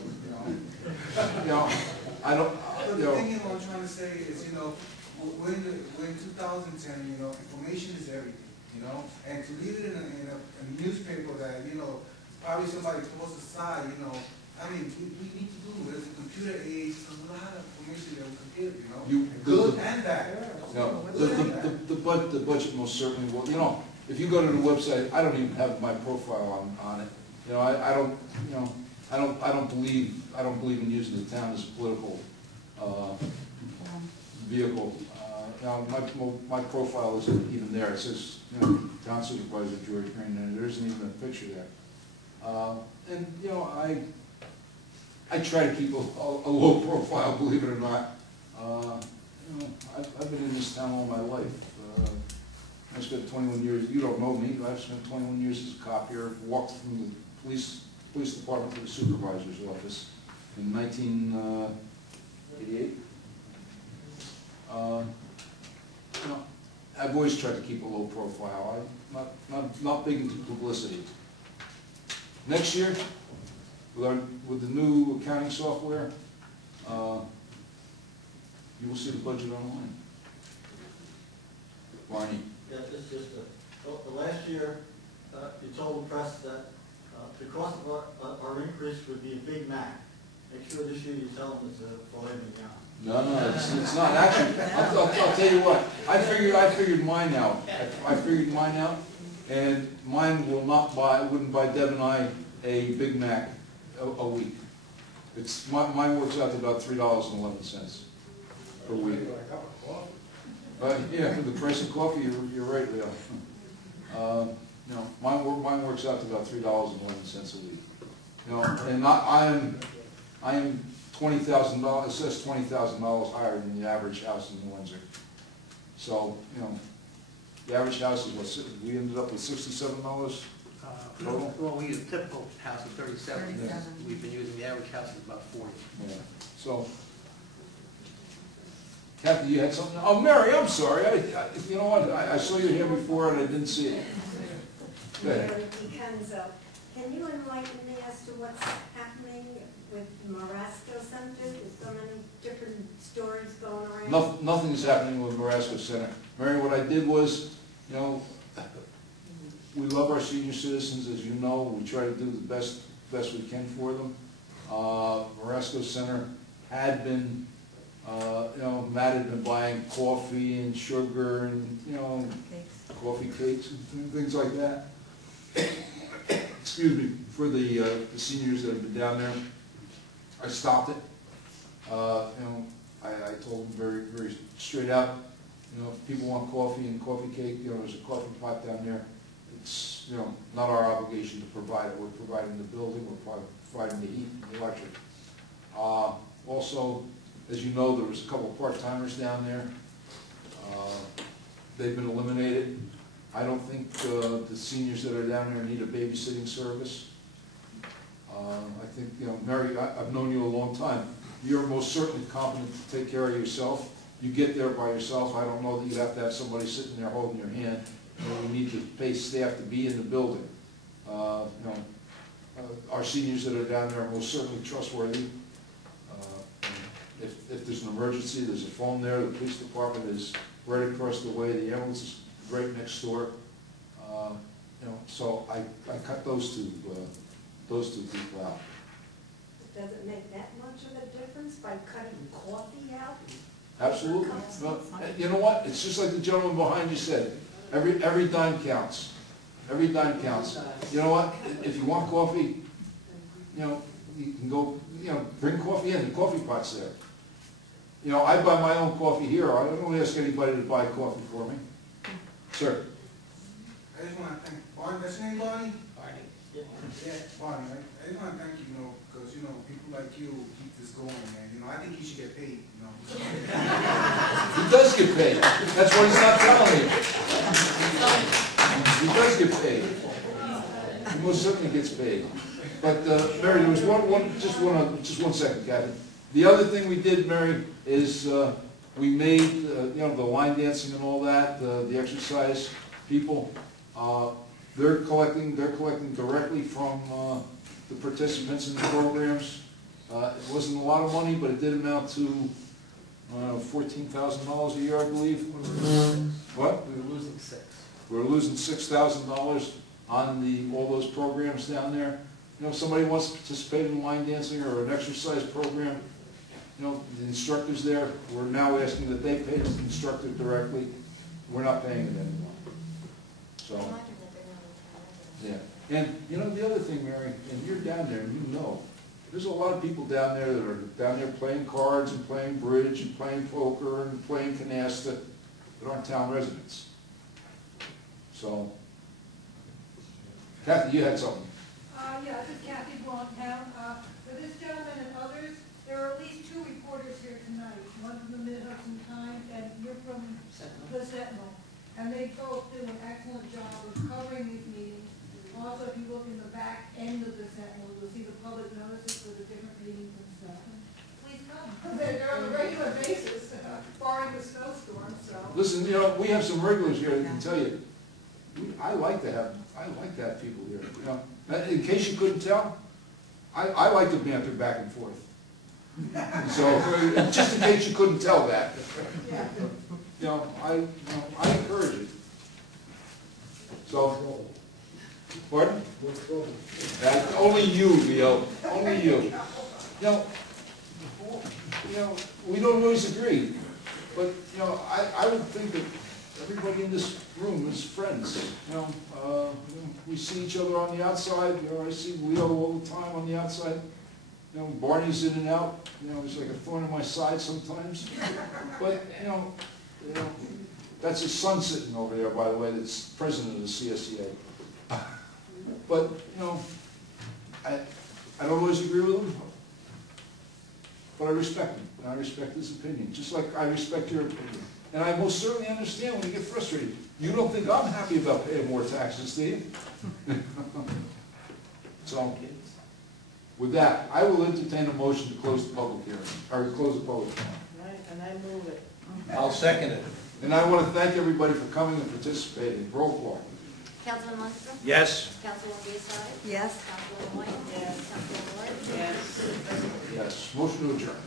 I don't, But the thing, I'm trying to say is, we're in 2010, information is everything, and to leave it in a newspaper that, probably somebody posts aside, we need to do, there's a computer age, there's a lot of information that we can give, good and bad. no, the budget most certainly will. If you go to the website, I don't even have my profile on it. I don't believe in using the town as a political vehicle. My profile isn't even there. It says, Town Supervisor George Green, and there isn't even a picture there. And I try to keep a low profile, believe it or not. I've been in this town all my life. I spent 21 years. You don't know me, but I've spent 21 years as a copier. Walked from the police department to the supervisor's office in 1988. I've always tried to keep a low profile. I'm not big into publicity. Next year, with the new accounting software, you will see the budget online. Barney. Yeah, the last year, you told the press that the cost of our increase would be a Big Mac. Make sure this year you tell them it's a filet mignon. No, it's not. Actually, I'll tell you what. I figured mine out. I figured mine out, and mine wouldn't buy Deb and I a Big Mac a week. Mine works out to about $3.11 per week. Yeah, for the price of coffee, you're right, Leo. Mine works out to about $3.11 a week. And I am $20,000. It says $20,000 higher than the average house in Windsor. So the average house is what? We ended up with $67 total. Well, we use a typical house of 37. 37. We've been using the average house is about 40. Yeah. So, Kathy, you had something? Oh, Mary, I'm sorry. You know what? I saw you here before and I didn't see it. Okay. Mayor DiCenzo. Can you enlighten me as to what's happening with Marasco Center? There's so many different stories going around. Nothing's happening with Marasco Center. Mary, what I did was, you know, we love our senior citizens, as you know. We try to do the best we can for them. Marasco Center had been, you know, Matt had been buying coffee and sugar and, you know, coffee cakes and things like that. Excuse me, for the seniors that have been down there. I stopped it. You know, I told them very, very straight out, you know, if people want coffee and coffee cake, you know, there's a coffee pot down there. It's, you know, not our obligation to provide it. We're providing the building, we're providing the heat and the electric. Also, as you know, there was a couple of part-timers down there. They've been eliminated. I don't think the seniors that are down there need a babysitting service. I think, you know, Mary, I've known you a long time. You're most certainly competent to take care of yourself. You get there by yourself. I don't know that you have to have somebody sitting there holding your hand. You know, we need to pay staff to be in the building. You know, our seniors that are down there are most certainly trustworthy. If there's an emergency, there's a phone there. The police department is right across the way. The ambulance is right next door. You know, so I cut those two people out. Does it make that much of a difference by cutting coffee out? Absolutely. No, you know what? It's just like the gentleman behind you said. Every dime counts. Every dime counts. You know what? If you want coffee, you know, you can go, you know, bring coffee in. The coffee pot's there. You know, I buy my own coffee here. I don't ask anybody to buy coffee for me. Sir. I just want to thank Barney. That's your name, Barney? Barney. Yeah, Barney. I just want to thank you, you know, because, you know, people like you keep this going, man. You know, I think you should get paid, you know. He does get paid. That's why he's not telling you. He does get paid. He most certainly gets paid. But, Mary, there was just one second, Kathy. The other thing we did, Mary, is we made, you know, the line dancing and all that, the exercise people, they're collecting directly from the participants in the programs. It wasn't a lot of money, but it did amount to $14,000 a year, I believe. What? We were losing 6. We're losing $6,000 on all those programs down there. You know, if somebody wants to participate in line dancing or an exercise program, you know, the instructor's there. We're now asking that they pay the instructor directly. We're not paying it anymore. So, yeah. And, you know, the other thing, Mary, and you're down there and you know, there's a lot of people down there that are down there playing cards and playing bridge and playing poker and playing canasta that aren't town residents. So, Kathy, you had something. Yeah, this is Kathy Blomtown. For this gentleman and others, there are at least 2 reporters here tonight. One from the Mid-Hudson Times and you're from the Sentinel. And they both do an excellent job of covering these meetings. Also, if you look in the back end of the Sentinel, you'll see the public notices for the different meetings and stuff. And please come. They're on a regular basis, barring the snowstorm, so. Listen, you know, we have some regulars here that can tell you, I like to have people here, you know. In case you couldn't tell, I like to banter back and forth. So, just in case you couldn't tell that, you know, I encourage it. So, pardon? Only you, Leo, only you. You know, we don't always agree, but, you know, I would think that everybody in this room is friends, you know. We see each other on the outside, you know, I see Leo all the time on the outside. You know, Barney's in and out, you know, he's like a thorn in my side sometimes. But, you know, that's his son sitting over there, by the way, that's president of the CSEA. But, you know, I don't always agree with him, but I respect him, and I respect his opinion, just like I respect your opinion. And I most certainly understand when you get frustrated. You don't think I'm happy about paying more taxes, do you? So, with that, I will entertain a motion to close the public hearing, or close the public hearing. Right, and I move it. I'll second it. And I want to thank everybody for coming and participating. Roll call. Councilman Munster? Yes? Councilwoman Biassiatti? Yes. Councilwoman White? Yes. Councilwoman Ward? Yes. Yes, motion to adjourn.